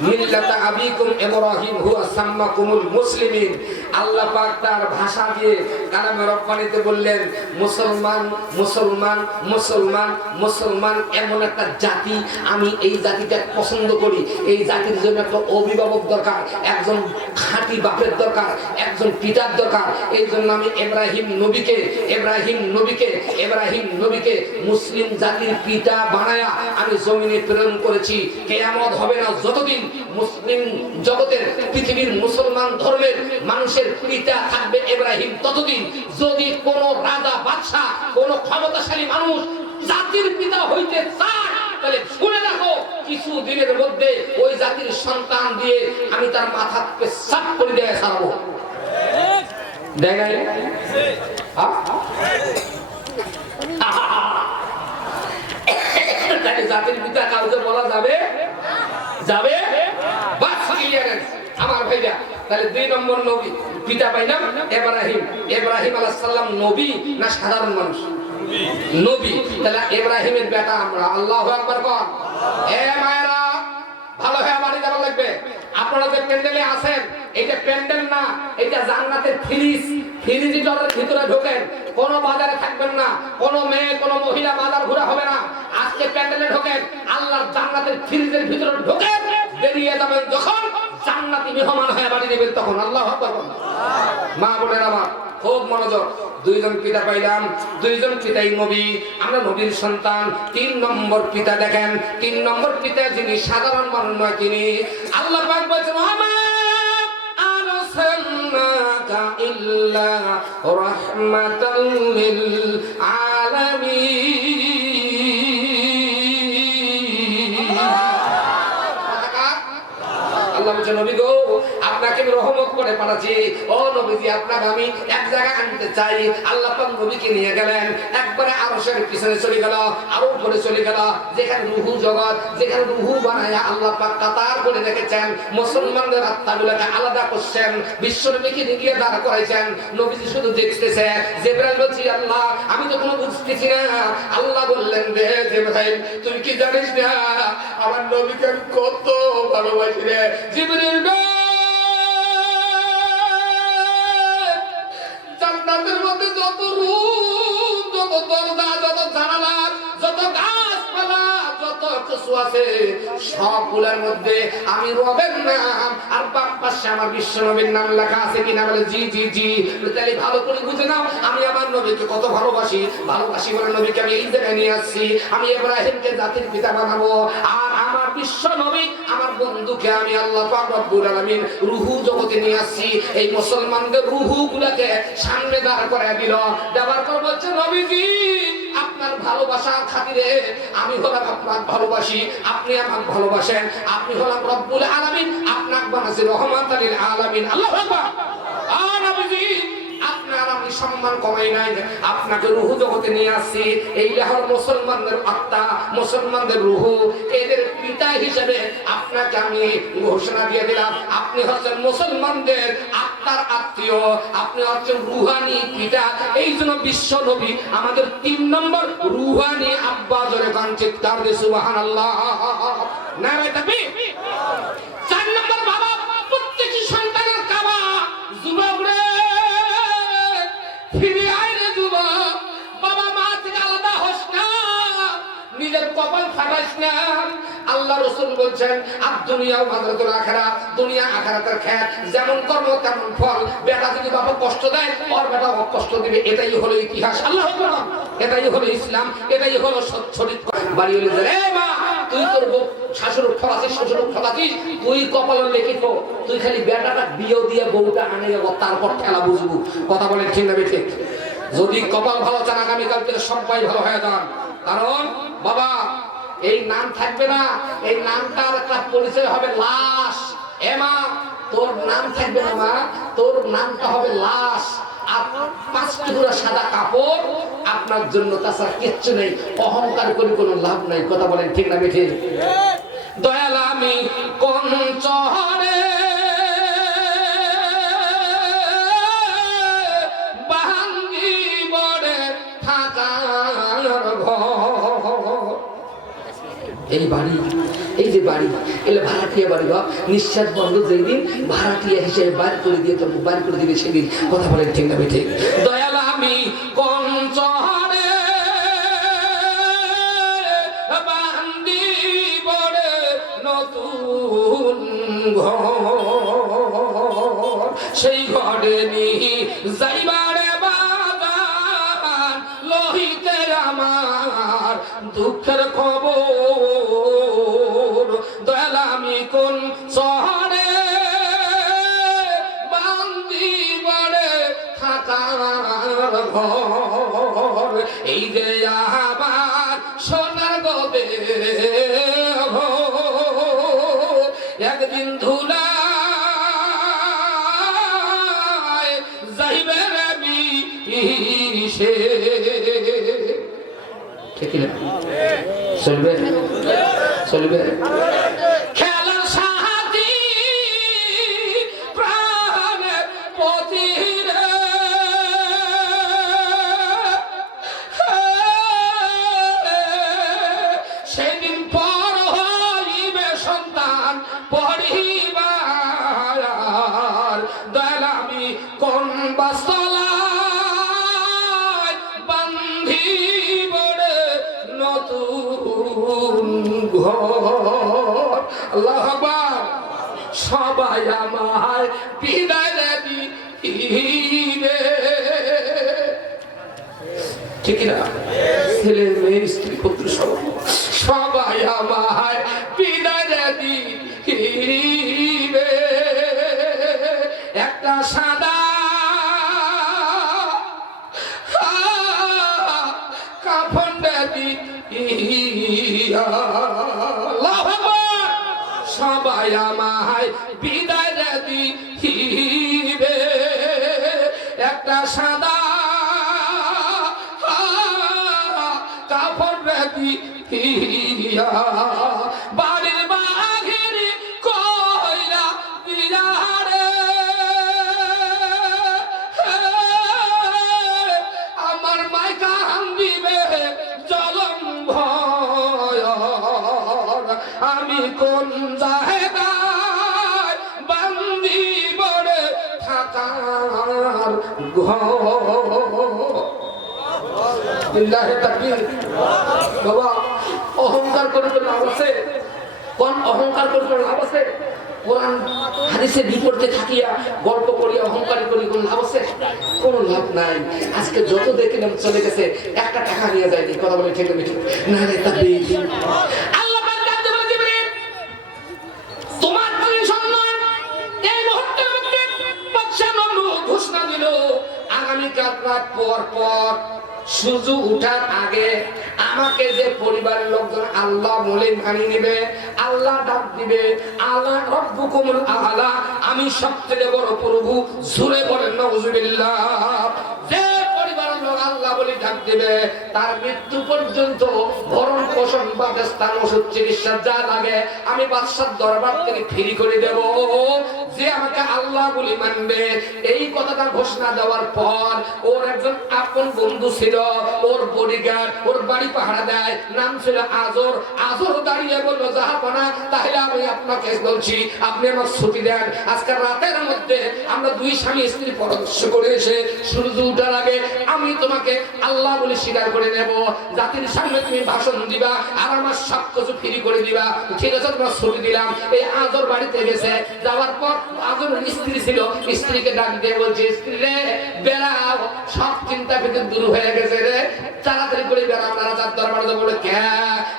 মিল্লাতা আবিকুম ইব্রাহিম হুয়া সাম্মাকুমুল মুসলিমিন। আল্লাহ পাক তার ভাষা দিয়ে কালামে রব্বানিতে বললেন মুসলমান মুসলমান মুসলমান মুসলমান এমন একটা জাতি, আমি এই জাতিটা পছন্দ করি। এই জাতির জন্য একটা অভিভাবক দরকার, একজন খাঁটি বাপের দরকার, একজন পিতার দরকার। এই জন্য আমি ইব্রাহিম নবীকে মুসলিম জাতির পিতা বানায়া আমি জমিনে প্রেরণ করেছি। কিয়ামত হবে না যতদিন মুসলিম জগতের পৃথিবীর মুসলমান ধর্মের মানুষের পিতা থাকবে ইব্রাহিম, ততদিন যদি কোন রাজা বাদশা কোন ক্ষমতাশালী মানুষ জাতির পিতা হইতে চায় তাহলে শুনে রাখো কিছু দিনের মধ্যে ওই জাতির সন্তান দিয়ে আমি তার মাথাকে সাফ করে দিয়ে ছাড়বো। দেখ নাই জাতির পিতা কাউকে বলা যাবে যাবে আমার ভাইরা। তাহলে 2 নম্বর নবী পিতা পাইলাম ইব্রাহিম আলাইহিস সালাম নবী না সাধারণ মানুষ? নবী। তাহলে ইব্রাহিমের বেটা আমরা। আল্লাহু আকবার কর। এ মায়েরা ভালো হয়ে বাড়ি যাওয়া লাগবে। আপনারা যে প্যান্ডেলে আছেন এটা প্যান্ডেল না, এটা জান্নাতের ফ্রিজ। ফ্রিজের ভিতরে ঢোকেন, কোন বাজারে থাকবেন না, কোন মেয়ে কোন মহিলা বাজার ঘোরা হবে না। আজকে প্যান্ডেলে ঢোকেন, আল্লাহর জান্নাতের ফ্রিজের ভিতরে ঢোকেন, বেরিয়ে যাবেন যখন জান্নাতি মেহমান হয়ে বাড়ি নেবেন তখন। আল্লাহু আকবার। মা বোনেরা আমার খুব মনোযোগ। 2 জন পিতা পাইলাম, 2 জন পিতাই নবী, আমরা নবীর সন্তান। 3 নম্বর পিতা দেখেন, 3 নম্বর পিতা যিনি সাধারণ মানুষ নয়, তিনি আল্লাহ পাক বলেছেন ওয়ামা আরসালনাকা ইল্লা রাহমাতাল লিল আলামিন। আল্লাহ বলেন নবী গো আপনাকে আমি রহমত করে পাঠাচ্ছি। ও নবীজি আপনাকে আমি এক জায়গায় আনতে চাই। আল্লাহ পাক নবীকে নিয়ে গেলেন, একবারে আরশের পিছনে চলে গেল, আরো উপরে চলে গেল, যেখানে রূহু জগৎ, যেখানে রূহু বানায়া আল্লাহ পাক কাতার করে রেখেছেন। মুসলমানদের আত্মাগুলোকে আলাদা করছেন, বিশ্বনবীকে নিয়ে দাঁড় করাইছেন। নবীজি শুধু দেখতেছে। জিবরাইল বলছি আল্লাহ আমি তো কোনো বুঝতেছি না। আল্লাহ বললেন রে জিবরাইল তুই কি জানিস না আমার নবীকে আমি কত ভালোবাসি রে। জিবরাইল জান্নাতের মধ্যে যত রূপ, যত দরজা, যত জানালা, যত গাছপালা, যত কিছু আছে সবগুলোর মধ্যে আমি রবের নাম আর বাম পাশে আমার বিশ্ব নবীর নাম লেখা আছে কিনা? বলে জি জি জি। তাহলে ভালো করে বুঝে নাও আমি আমার নবীকে কত ভালোবাসি। ভালোবাসি বলে নবীকে আমি এই জায়গায় নিয়ে আসছি। আমি ইব্রাহিমকে জাতির পিতা বানাবো, আর আমার বিশ্ব নবী আমার বন্ধুকে আমি আল্লাহ পাক রব্বুল আলামিন রূহু জগতে নিয়ে আসছি। এই মুসলমানদের রূহু গুলাকে সামনে দাঁড় করায় দিল। দেওয়ার পর বলছে নবীজি আপনার ভালোবাসার খাতিরে আমি হলাম আপনার ভালোবাসি, আপনি আমাকে ভালোবাসেন। আপনি হলাম রব্বুল আলামিন, আপনাকে বানাইছি রহমাতাল লিল আলামিন। আল্লাহু আকবার। নবীজি আপনার আমি সম্মান কমাই নাই, আপনাকে রূহু জগতে নিয়ে আসছি। এই হলো মুসলমানদের আত্মা, মুসলমানদের রূহু। এদের পিতা হিসেবে আপনাকে আমি ঘোষণা দিয়ে দিলাম আপনি হচ্ছেন মুসলমানদের আত্মার আত্মীয়, আপনি হচ্ছেন রুহানি পিতা। এই জন্য বিশ্ব নবী আমাদের 3 নম্বর রুহানি আব্বা। জোরে গান চিৎকার দিয়ে সুবহানাল্লাহ। নারে তাকবীর। 4 নম্বর বাবা। প্রত্যেকটি সন্তানের কাবা। যুবক রে ফিরে আয় রে যুবক, বাবা মা থেকে আলাদা হোস না। নিজের কপাল ফাটাইস না। আল্লাহ রাসূল বলছেন আদ-দুনিয়া ওয়া মাযরাতুল আখিরাহ, দুনিয়া আখিরাতের খেত, যেমন কর্ম তেমন ফল। বেটা যদি বাবা কষ্ট দেয় ওর বেটা কষ্ট দিবে, এটাই হলো ইতিহাস। আল্লাহু আকবার, এটাই হলো ইসলাম, এটাই হলো শরীয়ত। বাড়ি হলে যে এ মা তুই তোর শাশুড় ফলাছিস, শ্বশুর ফলাছিস, তুই কপালে লিখিত, তুই খালি বেটাটা বিয়ে দিয়ে বউটা আনে তারপর খেলা বুঝবো। কথা বলেন ঠিক না ঠিক? যদি কপাল ভালো চান আগামীকাল থেকে সবাই ভালো হয়ে যান। কারণ বাবা এই নাম থাকবে না, এই নামটার একটা পরিচয় হবে লাশ। এ মা তোর নাম থাকবে না মা, তোর নামটা হবে লাশ। আর 5 টুকরা সাদা কাপড় আপনার জন্য, তাছাড়া কিচ্ছু নেই। অহংকার করে কোনো লাভ নাই। কথা বলেন ঠিক না ঠিক? দয়াল আমি কোন চহরে বাঙ্গি বড়ে থাকার ঘর। এই বাড়ি, এই যে বাড়ি, এলে ভাড়াটিয়া বাড়ি বা নিঃশ্বাস বন্ধ যেই দিন ভাড়াটিয়া হিসেবে বাইর করে দিয়ে তোর বাইর করে দিবে সেদিন। কথা বলেন ঠিক না ঠিক? দয়াল আমি কোন চহরে বান্দি বড়ে নতুন ঘর, সেই ঘরে নি যাইবারে বাগান লোহিতে আমার দুঃখের খবর। দয়াল আমি কোন শহরে বান্দি বড়ে থাকার ঘর, এই যে আবার সোনার গবে একদিন ধুলা যাইবে আমি সে। ঠিক না? চলবে চলবে। খেলার সাথী প্রাণের প্রতি সেদিন পর হইবে সন্তান পরিবার। দয়াল আমি কোন বাস্তলায় বান্ধি বড়ে নতুন ঘর। আল্লাহু আকবার। সবাই আমায় বিদায় দিবে, ঠিক না? ছেলে মেয়ে স্ত্রী পুত্র সবাই আমায় বিদায় দিবে। একটা সাদা কাফন দিয়া সবাই আমায় বিদায় দিবে। একটা সাদা কাফন দিয়া বাড়ির বাঘের কইরা বিরারে আমার মাই কান দিবে জলম ভয়। আমি কোন জায়গায় বান্দি বড়ে থাকার ঘর। বাবা অহংকার করে লাভ আছে? কোন অহংকার করে লাভ আছে? কোরআন হাদিসের বিপরীতে থাকিয়া গল্প করিয়া অহংকার করি কোন লাভ আছে? কোন লাভ নাই। আজকে যত দেখলাম চলে গেছে, একটা টাকা নিয়ে যায়নি। কথা বলে ঠিক না? না রে তা আল্লাহ পাক ডাকতে বলে জিবরিল তোমার টেনশন নয়। এই মুহূর্তের মধ্যে বাদশা নমরুদ ঘোষণা দিল আগামী কাল রাত পর সূর্য ওঠার আগে আমাকে যে পরিবারের লোকজন আল্লাহ বলে মানিয়ে নেবে, আল্লাহ ডাক দিবে আল্লাহ রব্বুকুমুল আলা, আমি সবথেকে বড় প্রভু। জোরে বলেন নাউজুবিল্লাহ। যে পরিবারের লোক আল্লাহ বলে ডাক দিবে তার মৃত্যু পর্যন্ত ভরণ পোষণ বাসস্থান ওষুধ চিকিৎসা যা লাগে আমি বাদশার দরবার থেকে ফ্রি করে দেব। যে আমাকে আল্লাহ বলে মানবে, এই কথাটা ঘোষণা দেওয়ার পর ওর একজন আপন বন্ধু ছিল, ওর বডিগার্ড, ওর বাড়ি পাহারা দেয়, নাম ছিল আজর। আজর দাঁড়িয়ে বললো জাহাপনা তাহলে আমি আপনাকে বলছি আপনি আমার ছুটি দেন। আজকাল রাতের মধ্যে আমরা দুই স্বামী স্ত্রী পরামর্শ করে এসে সূর্য উঠার আগে আমি তোমাকে আল্লাহ বলে স্বীকার করে নেব। জাতির সামনে তুমি ভাষণ দিবা, আর আমার সব কিছু ফ্রি করে দিবা। ঠিক আছে, তোমার ছুটি দিলাম। এই আজর বাড়িতে গেছে, যাওয়ার পর আজর স্ত্রী ছিল, স্ত্রীকে ডাক দিয়ে বলছে, স্ত্রী রে বেড়াও, সব চিন্তা ফিকে দূর হয়ে গেছে রে, তাড়াতাড়ি করে বেড়াও। তারা তার দরবারে বলে কে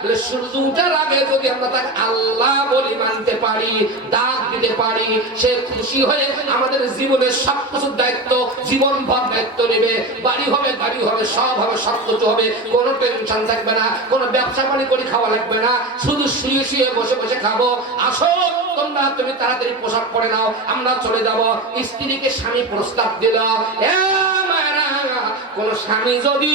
বলে সূর্য উঠার আগে যদি আমরা তাকে আল্লাহ বলি মানতে পারি, ডাক দিতে পারি, সে খুশি হয়ে আমাদের জীবনের সব কিছুর দায়িত্ব জীবন ভর দায়িত্ব নেবে। বাড়ি হবে, গাড়ি হবে, সব হবে, সব কিছু হবে, কোনো টেনশন থাকবে না, কোনো ব্যবসা বাণিজ্য করে খাওয়া লাগবে না, শুধু শুয়ে শুয়ে বসে বসে খাবো। আসো তোমরা, তুমি তাড়াতাড়ি পোশাক পরে নাও, আমরা চলে যাব। স্ত্রীকে স্বামী প্রস্তাব দিল। কোন স্বামী যদি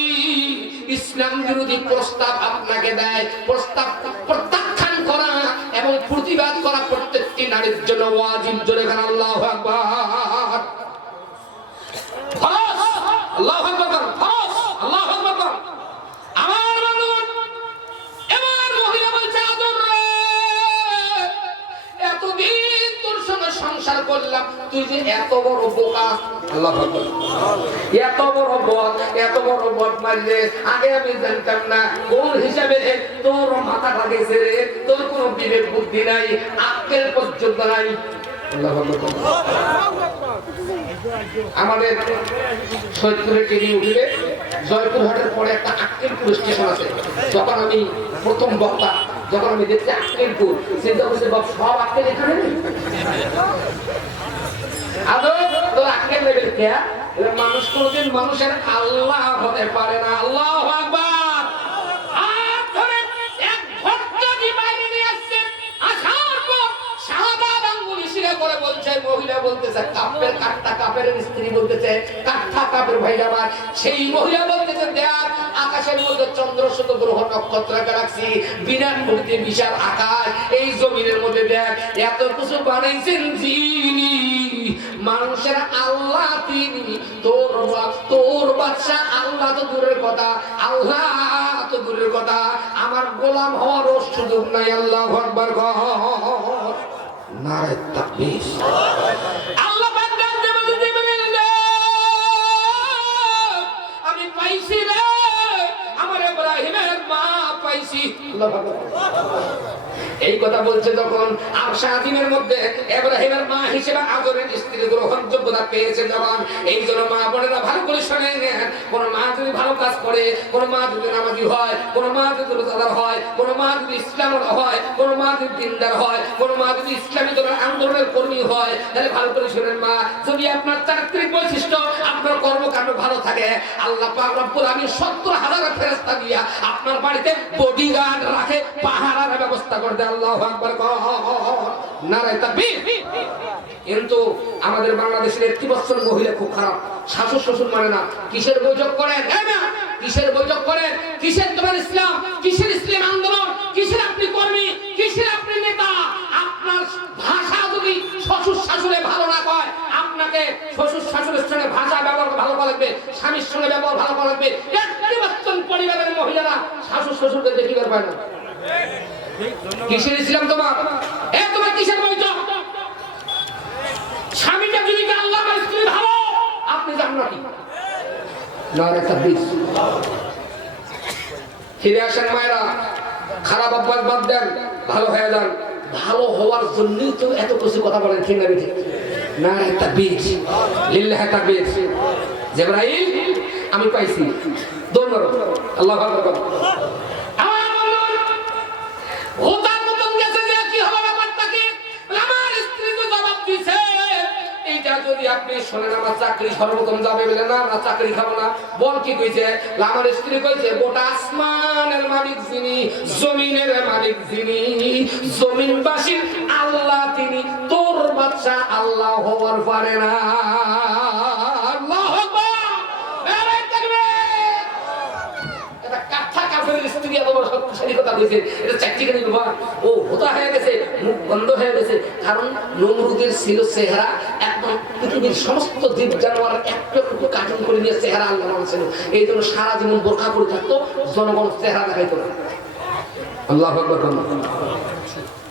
ইসলাম বিরোধী প্রস্তাব আপনাকে দেয়, প্রস্তাব প্রত্যাখ্যান করা এবং প্রতিবাদ করা প্রত্যেকটি নারীর জন্য ওয়াজিব। জোরে গান আল্লাহু আকবার, ফরজ, আল্লাহু আকবার, ফরজ, আল্লাহু আকবার। আমার বন্ধুগণ, এবার মহিলা বলছে, আদর রে, এতদিন তোর সঙ্গে সংসার করলাম, তুই যে এত বড় বোকা, আল্লাহু আকবার, এত বড় বদ, এত বড় বদমাশ রে, আগে আমি জানতাম না। কোন হিসাবে তোর মাথা লাগাইছে রে, তোর কোনো বিবেক বুদ্ধি নাই, আক্কেল পর্যন্ত নাই। আল্লাহু আকবার। আমাদের সৈয়দপুরে টিভি উঠলে জয়পুরহাটের পরে একটা আক্কেলপুর স্টেশন আছে। যখন আমি প্রথম বক্তা, যখন আমি দেখছি আক্কেলপুর, চিন্তা করছি বাপ সব আক্কেল এখানে নেই। আদৌ তোর আক্কেল লেভেল কে? মানুষ কোনদিন মানুষের আল্লাহ হতে পারে না। আল্লাহু আকবার। মহিলা বলতেছে কাপের কাঠটা, কাপের স্ত্রী বলতেছে কাঠটা কাপের ভাই আমার। সেই মহিলা বলতেছে দেখ, আকাশের মধ্যে চন্দ্র শুধু গ্রহ নক্ষত্র রাখছি, বিরাট মূর্তি বিশাল আকাশ, এই জমিনের মধ্যে দেখ এত কিছু বানাইছেন যিনি, মানুষের আল্লাহ তিনি, তোর বাদশা আল্লাহ তো দূরের কথা, আল্লাহ তো দূরের কথা, আমার গোলাম হওয়ারও সুযোগ নাই। আল্লাহু আকবার। নারে তাকবীর। আল্লাহ পাক ডাক দিয়ে বলেন, আমি পাইছি রে, আমার ইব্রাহিমের মা পাইছি। আল্লাহু আকবার। এই কথা বলছে যখন আর সারাদিনের মধ্যে ইব্রাহিমের মা হিসেবে আজরের স্ত্রী গ্রহণযোগ্যতা পেয়েছে যখন, এই জন্য মা বোনেরা ভালো করে শুনে নেন, কোন মা যদি ভালো কাজ করে, কোন মা যদি নামাজি হয়, কোন মা যদি রোজাদার হয়, কোন মা যদি ইসলামের হয়, কোন মা যদি দিনদার হয়, কোন মা যদি ইসলামী দলের আন্দোলনের কর্মী হয়, তাহলে ভালো করে শুনেন মা, যদি আপনার চারিত্রিক বৈশিষ্ট্য, আপনার কর্মকাণ্ড ভালো থাকে, আল্লাহ পাক রব্বুল আমিন 70,000 ফেরেশতা দিয়া আপনার বাড়িতে বডিগার্ড রাখে, পাহারার ব্যবস্থা করে দেয়। আল্লাহু আকবার। নারে তাকবীর। কিন্তু আমাদের বাংলাদেশের 1 বছর মহিলা খুব খারাপ, শাশুড় শ্বশুর মানে না। কিসের বৈঠক করেন? কিসের বৈঠক করেন? কিসের তোমার ইসলাম? কিসের ইসলাম আন্দোলন? কিসের আপনি কর্মী? কিসের আপনি নেতা? আপনার ভাষা যদি শ্বশুর শাশুড়ে ভালো না কয়, আপনাকে শ্বশুর শাশুড়ের সঙ্গে ভাষা ব্যবহার ভালো করা লাগবে, স্বামীর সঙ্গে ব্যবহার ভালো করা লাগবে। 1 বছর পরিবারের মহিলারা শাশুর শ্বশুরকে দেখিবার পায় না। কিসের ইসলাম তোমার? তোমার কিসের বৈঠক? স্বামীটা যদি আল্লাহ আমার স্ত্রী ভালো, আপনি জান্নাতি। নারে তাকবীর। ফিরে আসেন মায়েরা, খারাপ অভ্যাস বাদ দেন, ভালো হয়ে যান। ভালো হওয়ার জন্যই তো এত কিছু কথা বলেন, ঠিক না বেঠিক? নারে তাকবীর, লিল্লাহি তাকবীর। জিবরাইল আমি পাইছি, ধন্যবাদ। আল্লাহু আকবার। ওটার মতন গেছে যে কি হবে ব্যাপারটা কি? আমার স্ত্রী তো জবাব দিছে, এইটা যদি আপনি শুনেন আমার চাকরি সর্বপ্রথম যাবে বলে, না না চাকরি খাবো না। বল কি কইছে? আমার স্ত্রী কইছে গোটা আসমানের মালিক যিনি, জমিনের মালিক যিনি, জমিনবাসীর আল্লাহ তিনি, তোর বাদশা আল্লাহ হওয়ার পারে না। আল্লাহু আকবার। নারে তাকবীর। এটা কাঠা কাফের স্ত্রী এত বড় শক্তিশালী কথা কইছে, এটা চাকরিখানি ব্যাপার। ও হোতা হয়ে গেছে, মুখ বন্ধ হয়ে গেছে, কারণ নমরুদের ছিল চেহারা একদম পৃথিবীর সমস্ত জীব জানোয়ার একটু কাটিং করে নিয়ে চেহারা আল্লাহ ছিল। এই জন্য সারা জীবন বোরখা করে থাকতো, জনগণ চেহারা দেখাইতো না। আল্লাহু আকবার।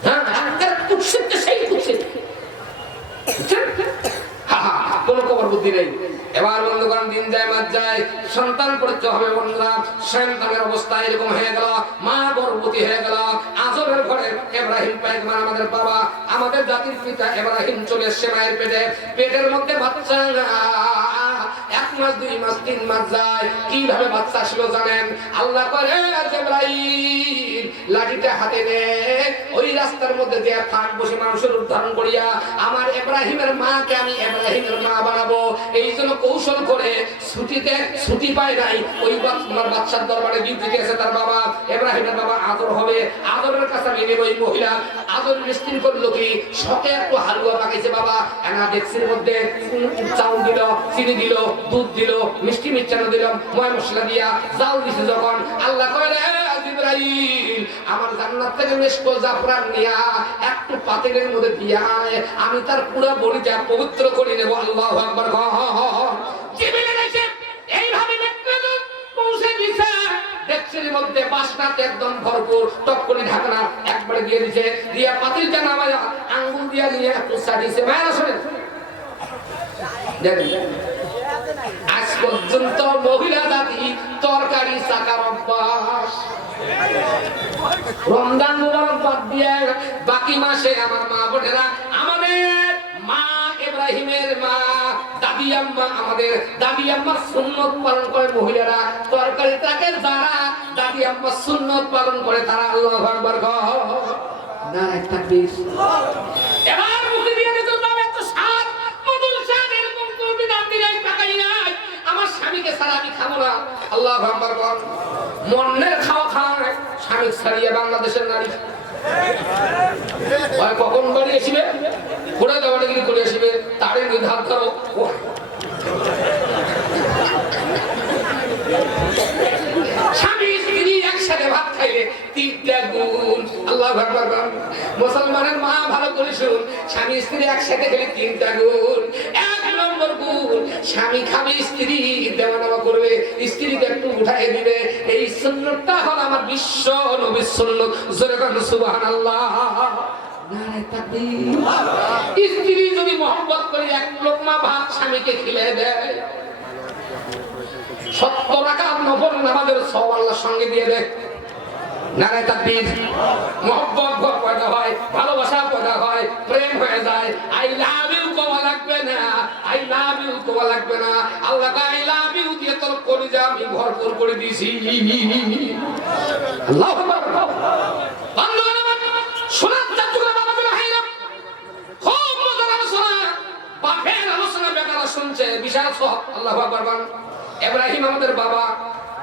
হ্যাঁ, সেই কোন খবর বুদ্ধি নেই। এবার বন্ধুগণ দিন যায় মাস যায়, সন্তান পরীক্ষা হবে বন্ধুরা, সন্তানের অবস্থা এরকম হয়ে গেল, মা গর্ভবতী আমাদের বাবা আমাদের জাতির পিতা ইব্রাহিম চলে এসেছে মায়ের পেটে, পেটের মধ্যে বাচ্চা 1 মাস 2 মাস 3 মাস যায়, কিভাবে বাচ্চা আসলো জানেন? আল্লাহ করে জিবরাইল লাঠিটা হাতে নে, ওই রাস্তার মধ্যে যে ফাঁক বসে মানুষের উদ্ধারণ করিয়া আমার ইব্রাহিমের মাকে আমি ইব্রাহিমের মা বানাবো। এই জন্য কৌশল করে ছুটি পায় নাই, ওই বাচ্চার দরবারে ডিউটিতে আছে তার বাবা, ইব্রাহিমের বাবা আদর হবে, আদরের কাছে আমি নেব। ওই মহিলা আদর মিষ্টিন করলো কি, শখে একটু হালুয়া পাকাইছে বাবা, এনা ডেক্সির মধ্যে চাউল দিল, চিনি দিল, দুধ দিল, মিষ্টি মিষ্টান্ন দিল, ময় মশলা দিয়া জাল দিছে। যখন আল্লাহ কয় রে জিবরাইল আমার জান্নাত থেকে মেশকো জাফরান নিয়া একটু পাতিলের মধ্যে দিয়া আমি তার পুরো বডিটা পবিত্র করে নেব। আল্লাহু আকবার। জিবরাইল এসে এইভাবে পৌঁছে দিছে, ডেক্সির মধ্যে বাসনাতে একদম ভরপুর, টককরি ঢাকনা একবারে দিয়ে দিছে, দিয়া পাতিলটা নামায়া আঙ্গুল দিয়া নিয়ে একটু সাজিয়েছে। মায়েরা শোনেন, দেখেন আজ পর্যন্ত মহিলা জাতি তরকারি চাকার অভ্যাস, রমজান মুবারক বাদ দিয়ে বাকি মাসে আমার মা বোনেরা, আমাদের মা ইব্রাহিমের মা দাদি আম্মা, আমাদের দাদি আম্মার সুন্নত পালন করে মহিলারা, তরকারি তাকে যারা দাদি আম্মার সুন্নত পালন করে তারা আল্লাহু আকবার না একটা পিস এবার মুখে দিয়ে দিতে হবে। এত স্বাদ মধুর স্বাদ এরকম করবি না, দিলাই পাকাই নাই, আমার স্বামীকে ছাড়া আমি খাবো না। আল্লাহু আকবার। মনের খাওয়া খায় স্বামী ছাড়িয়ে বাংলাদেশের নারী কখন বাড়ি আসবে, ঘোড়া দাবাটাগিরি করে আসবে, তারে নিধার ধরো স্বামী স্ত্রী একসাথে ভাত খাইলে 3টা গুণ। আল্লাহু আকবার। মুসলমানের মা ভালো করে শুন, স্বামী স্ত্রী একসাথে খেলে 3টা গুণ। 1 নম্বর গুণ, স্বামী খাবে স্ত্রী দেওয়া নেওয়া করবে, স্ত্রীকে একটু উঠাই দিবে। এই সুন্নতটা হলো আমার বিশ্ব নবীর সুন্নত। জোরে বলুন সুবহানাল্লাহ। স্ত্রী যদি মহব্বত করে 1 লোকমা ভাত স্বামীকে খেলে দেয়, 70 রাকাত নফল নামাজের সওয়াব আল্লাহর সঙ্গে দিয়ে দেয়। নারে তাকবীর। মহব্বত পয়দা হয়, ভালোবাসা পয়দা হয়, প্রেম হয়ে যায়। আই লাভ ইউ কোয়া লাগবে না, আই লাভ ইউ কোয়া লাগবে না, আল্লাহ আই লাভ ইউ দিয়ে তোর কলিজা আমি ভরপুর করে দিয়েছি। আল্লাহু আকবার। বন্ধুগণ আমার শোনার চাচুরা বাবাগুলো হাইরা খুব মজার আলোচনা, বাপের আলোচনা বেকার শুনছে, বিশাল সব। আল্লাহু আকবার। ইব্রাহিম আমাদের বাবা,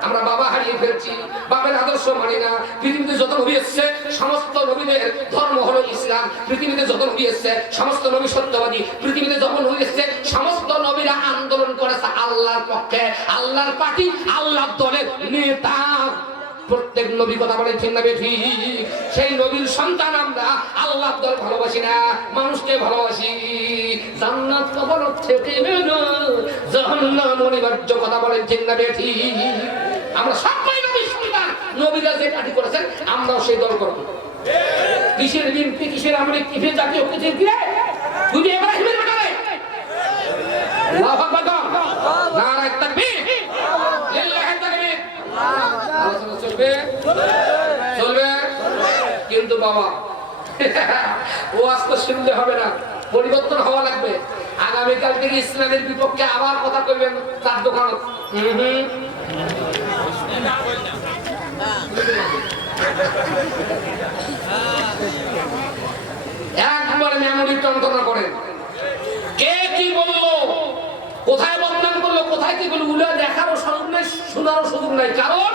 আমরা বাবা হারিয়ে ফেলছি, বাবার আদর্শ মানি না। পৃথিবীতে যত নবী এসেছে সমস্ত নবীদের ধর্ম হলো ইসলাম, পৃথিবীতে যত নবী এসেছে সমস্ত নবী সত্যবাদী, পৃথিবীতে যত নবী এসেছে সমস্ত নবীরা আন্দোলন করেছে আল্লাহর পক্ষে, আল্লাহর পার্টি, আল্লাহর দলের নেতা। প্রত্যেক নবী কথা বলে ঠিক না বেঠিক? সেই নবীর সন্তান আমরা, আল্লাহর দল ভালোবাসি না, মানুষকে ভালোবাসি। জান্নাত কখনো ঠেকবে না, জাহান্নাম অনিবার্য কথা বলে ঠিক না বেঠিক? আমরা সবাই নবীর সন্তান, নবীরা যে পার্টি করেছেন আমরাও সেই দল করব। কিসের বিএনপি, কিসের আমেরিকা, কিসের জাতীয়, কিসের কি রে? তুই ইব্রাহিমের ব্যাপারে আল্লাহু আকবার। নারে তাকবীর, লিল্লাহি তাকবীর। আলোচনা চলবে চলবে, কিন্তু বাবা ওয়াজ তো শুনলে হবে না, পরিবর্তন হওয়া লাগবে। আগামীকাল থেকে ইসলামের বিপক্ষে আবার কথা কইবেন তার দোকান। একবার মেমোরি টনটনা করেন, কে কি বললো, কোথায় বদনাম করলো, কোথায় কি বললো, উল্লেখ দেখারও সুযোগ নাই, শোনারও সুযোগ নাই। কারণ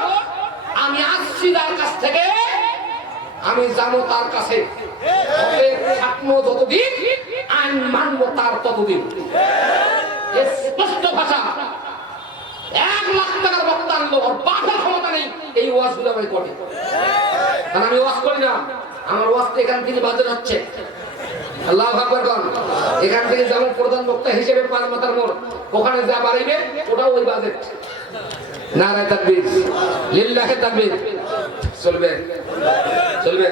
আমি আসছি তার কাছ থেকে, আমি যাবো তার কাছে, থাকবো যতদিন, আইন মানবো তার ততদিন। স্পষ্ট ভাষা। 1 লাখ টাকার বক্তা আনলো, ওর বাপের ক্ষমতা নেই এই ওয়াজ গুলো আমি করি, কারণ আমি ওয়াজ করি না, আমার ওয়াজ তো এখান থেকে বাজার হচ্ছে। আল্লাহু আকবার। এখান থেকে যেমন প্রধান বক্তা হিসেবে 5 মাথার মোড়, ওখানে যা বাড়াইবে ওটাও ওই বাজেট। নারে তাকবীর, লিল্লাহি তাকবীর। চলবে চলবে।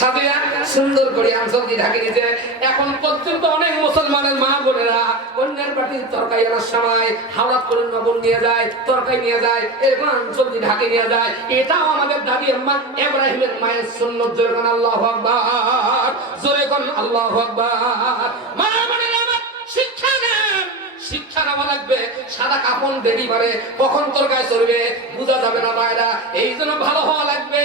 সাজাইয়া সুন্দর করে আঞ্চল দিয়ে ঢাকে নিয়েছে। এখন পর্যন্ত অনেক মুসলমানের মা বোনেরা অন্যের বাটির তরকারি আনার সময় হাওড়াত করে নবল নিয়ে যায়, তরকারি নিয়ে যায়, এরকম আঞ্চল দিয়ে ঢাকে নিয়ে যায়। এটাও আমাদের দাদি আম্মা ইব্রাহিমের মায়ের সুন্নত। জোরে কোন আল্লাহু আকবার, জোরে কোন আল্লাহু আকবার। মা বোনেরা আমার শিক্ষা নেন, শিক্ষা নেওয়া লাগবে। সাদা কাপড় দেরি পারে কখন তোর গায়ে চড়বে বোঝা যাবে না মায়েরা, এই জন্য ভালো হওয়া লাগবে।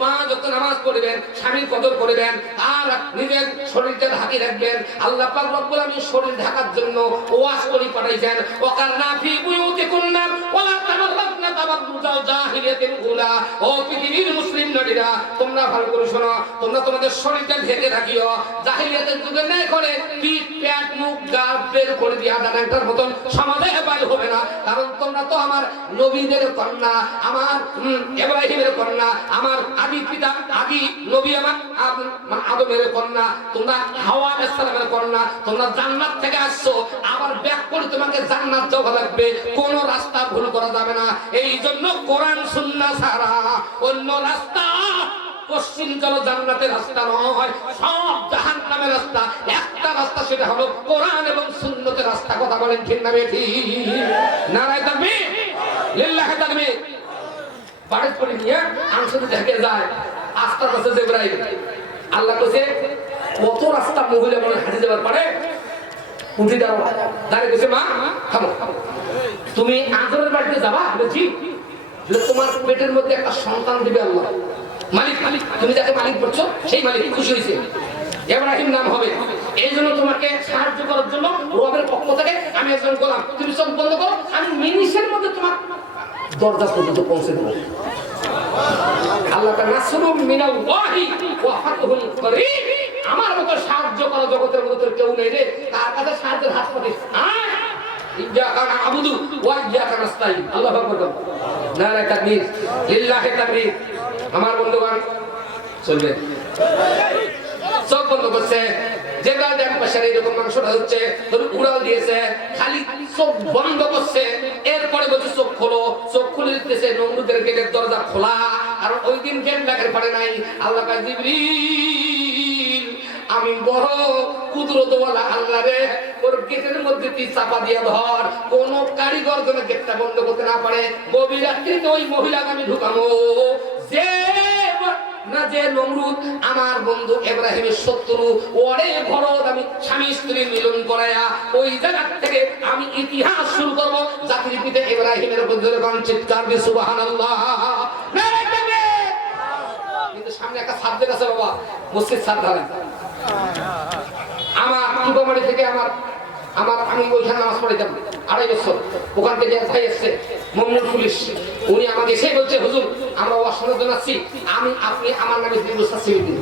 5 ওয়াক্ত নামাজ পড়বেন, স্বামীর কদর করবেন, আর নিজের শরীরটা ঢাকি রাখবেন। আল্লাহ পাক রব্বুল আলামিন শরীর ঢাকার জন্য ওয়াজ করে পাঠাইছেন, ওয়াকারনা ফি বুয়ুতিকুন্না ওয়ালা তাবাররাকনা তাবাররুজাল জাহিলিয়াতিল উলা। ও পৃথিবীর মুসলিম নারীরা, তোমরা ভালো করে শোনো, তোমরা তোমাদের শরীরটা ঢেকে রাখিও। জাহিলিয়াতের যুগে নাই করে পিঠ পেট মুখ গা বের করে দিয়া ডানাটার মতন সমাজে বাইরে হবে না। কারণ তোমরা তো আমার নবীদের কন্যা, আমার ইব্রাহিমের কন্যা, আমার আদি পিতা আদি নবী আমার আদমের কন্যা, তোমরা হাওয়া আলাইহিস সালামের কন্যা। তোমরা জান্নাত থেকে আসছো, আবার ব্যাক করে তোমাকে জান্নাত যাওয়া লাগবে, কোন রাস্তা ভুল করা যাবে না। এই জন্য কোরআন সুন্নাহ ছাড়া অন্য রাস্তা পশ্চিম চলো জান্নাতের রাস্তা নয়, সব জাহান্নামের রাস্তা। একটা রাস্তা, সেটা হলো কোরআন এবং সুন্নতের রাস্তা। কথা বলেন ঠিক না বেঠিক? নারায়ে তাকবীর, লিল্লাহি তাকবীর। বাড়ি করে নিয়ে আনসারে ঢেকে যায়, আস্তা আছে জিবরাইল। আল্লাহ কইছে কত রাস্তা মহিলা মনে হাঁটে যাবার পারে, উঠে দাও। দাঁড়িয়ে কইছে মা থামো, তুমি আজরের বাড়িতে যাবা? বলছি তোমার পেটের মধ্যে একটা সন্তান দিবে আল্লাহ। মালিক, মালিক, তুমি যাকে মালিক বলছো সেই মালিক খুশি হয়েছে, ইব্রাহিম নাম হবে। এই জন্য তোমাকে সাহায্য করার জন্য রবের পক্ষ থেকে আমি একজন গোলাম। তুমি সব বন্ধ করো, আমি মিনিটের মধ্যে তোমার দরজা পর্যন্ত পৌঁছে দেবো। আল্লাহ নাসরুম মিনাল্লাহি ওয়া ফাতহুন করিম। আমার মতো সাহায্য করা জগতের মধ্যে কেউ নেই রে। তার কাছে সাহায্যের হাত পাতিস। ইয়্যাকা না'বুদু ওয়া ইয়্যাকা নাস্তাইন। আল্লাহু আকবার। নারায়ে তাকবীর, লিল্লাহি তাকবীর। আমার বন্ধুগণ চলবে, চোখ বন্ধ করছে, যেটা দেখ পাশে এরকম মাংসটা হচ্ছে, উড়াল দিয়েছে, খালি চোখ বন্ধ করছে। এরপরে বলছে চোখ খোলো, চোখ খুলে দিতেছে, নমরুদের গেটের দরজা খোলা। আর ওই দিন গেট লাগার পারে নাই। আল্লাহ কয় জিবরিল, আমি বড় কুদরতওয়ালা আল্লাহ রে, ওর গেটের মধ্যে তুই চাপা দিয়া ধর, কোন কারিগর যেন গেটটা বন্ধ করতে না পারে। গভীর রাত্রিতে ওই মহিলাকে আমি ঢুকাবো, যে না যে নমরুদ আমার বন্ধু ইব্রাহিমের শত্রু, ওরে ভরত আমি স্বামী স্ত্রী মিলন করায়া ওই জায়গা থেকে আমি ইতিহাস শুরু করব। জাতির পিতা ইব্রাহিমের বন্ধুর গান চিৎকার দিয়ে সুবহানাল্লাহ। কিন্তু সামনে একটা সাবজেক্ট আছে বাবা, মসজিদ সাবধান। আমার পূর্ববাড়ি থেকে আমি ওইখানে নামাজ পড়াইতাম 2.5 বছর। ওখান থেকে ভাই এসছে মমনুল পুলিশ, উনি আমাকে এসে বলছে হুজুর আমরা ওয়াজ শোনার জন্য আসছি, আপনি আমার নামে 2 বছর সিল দিন।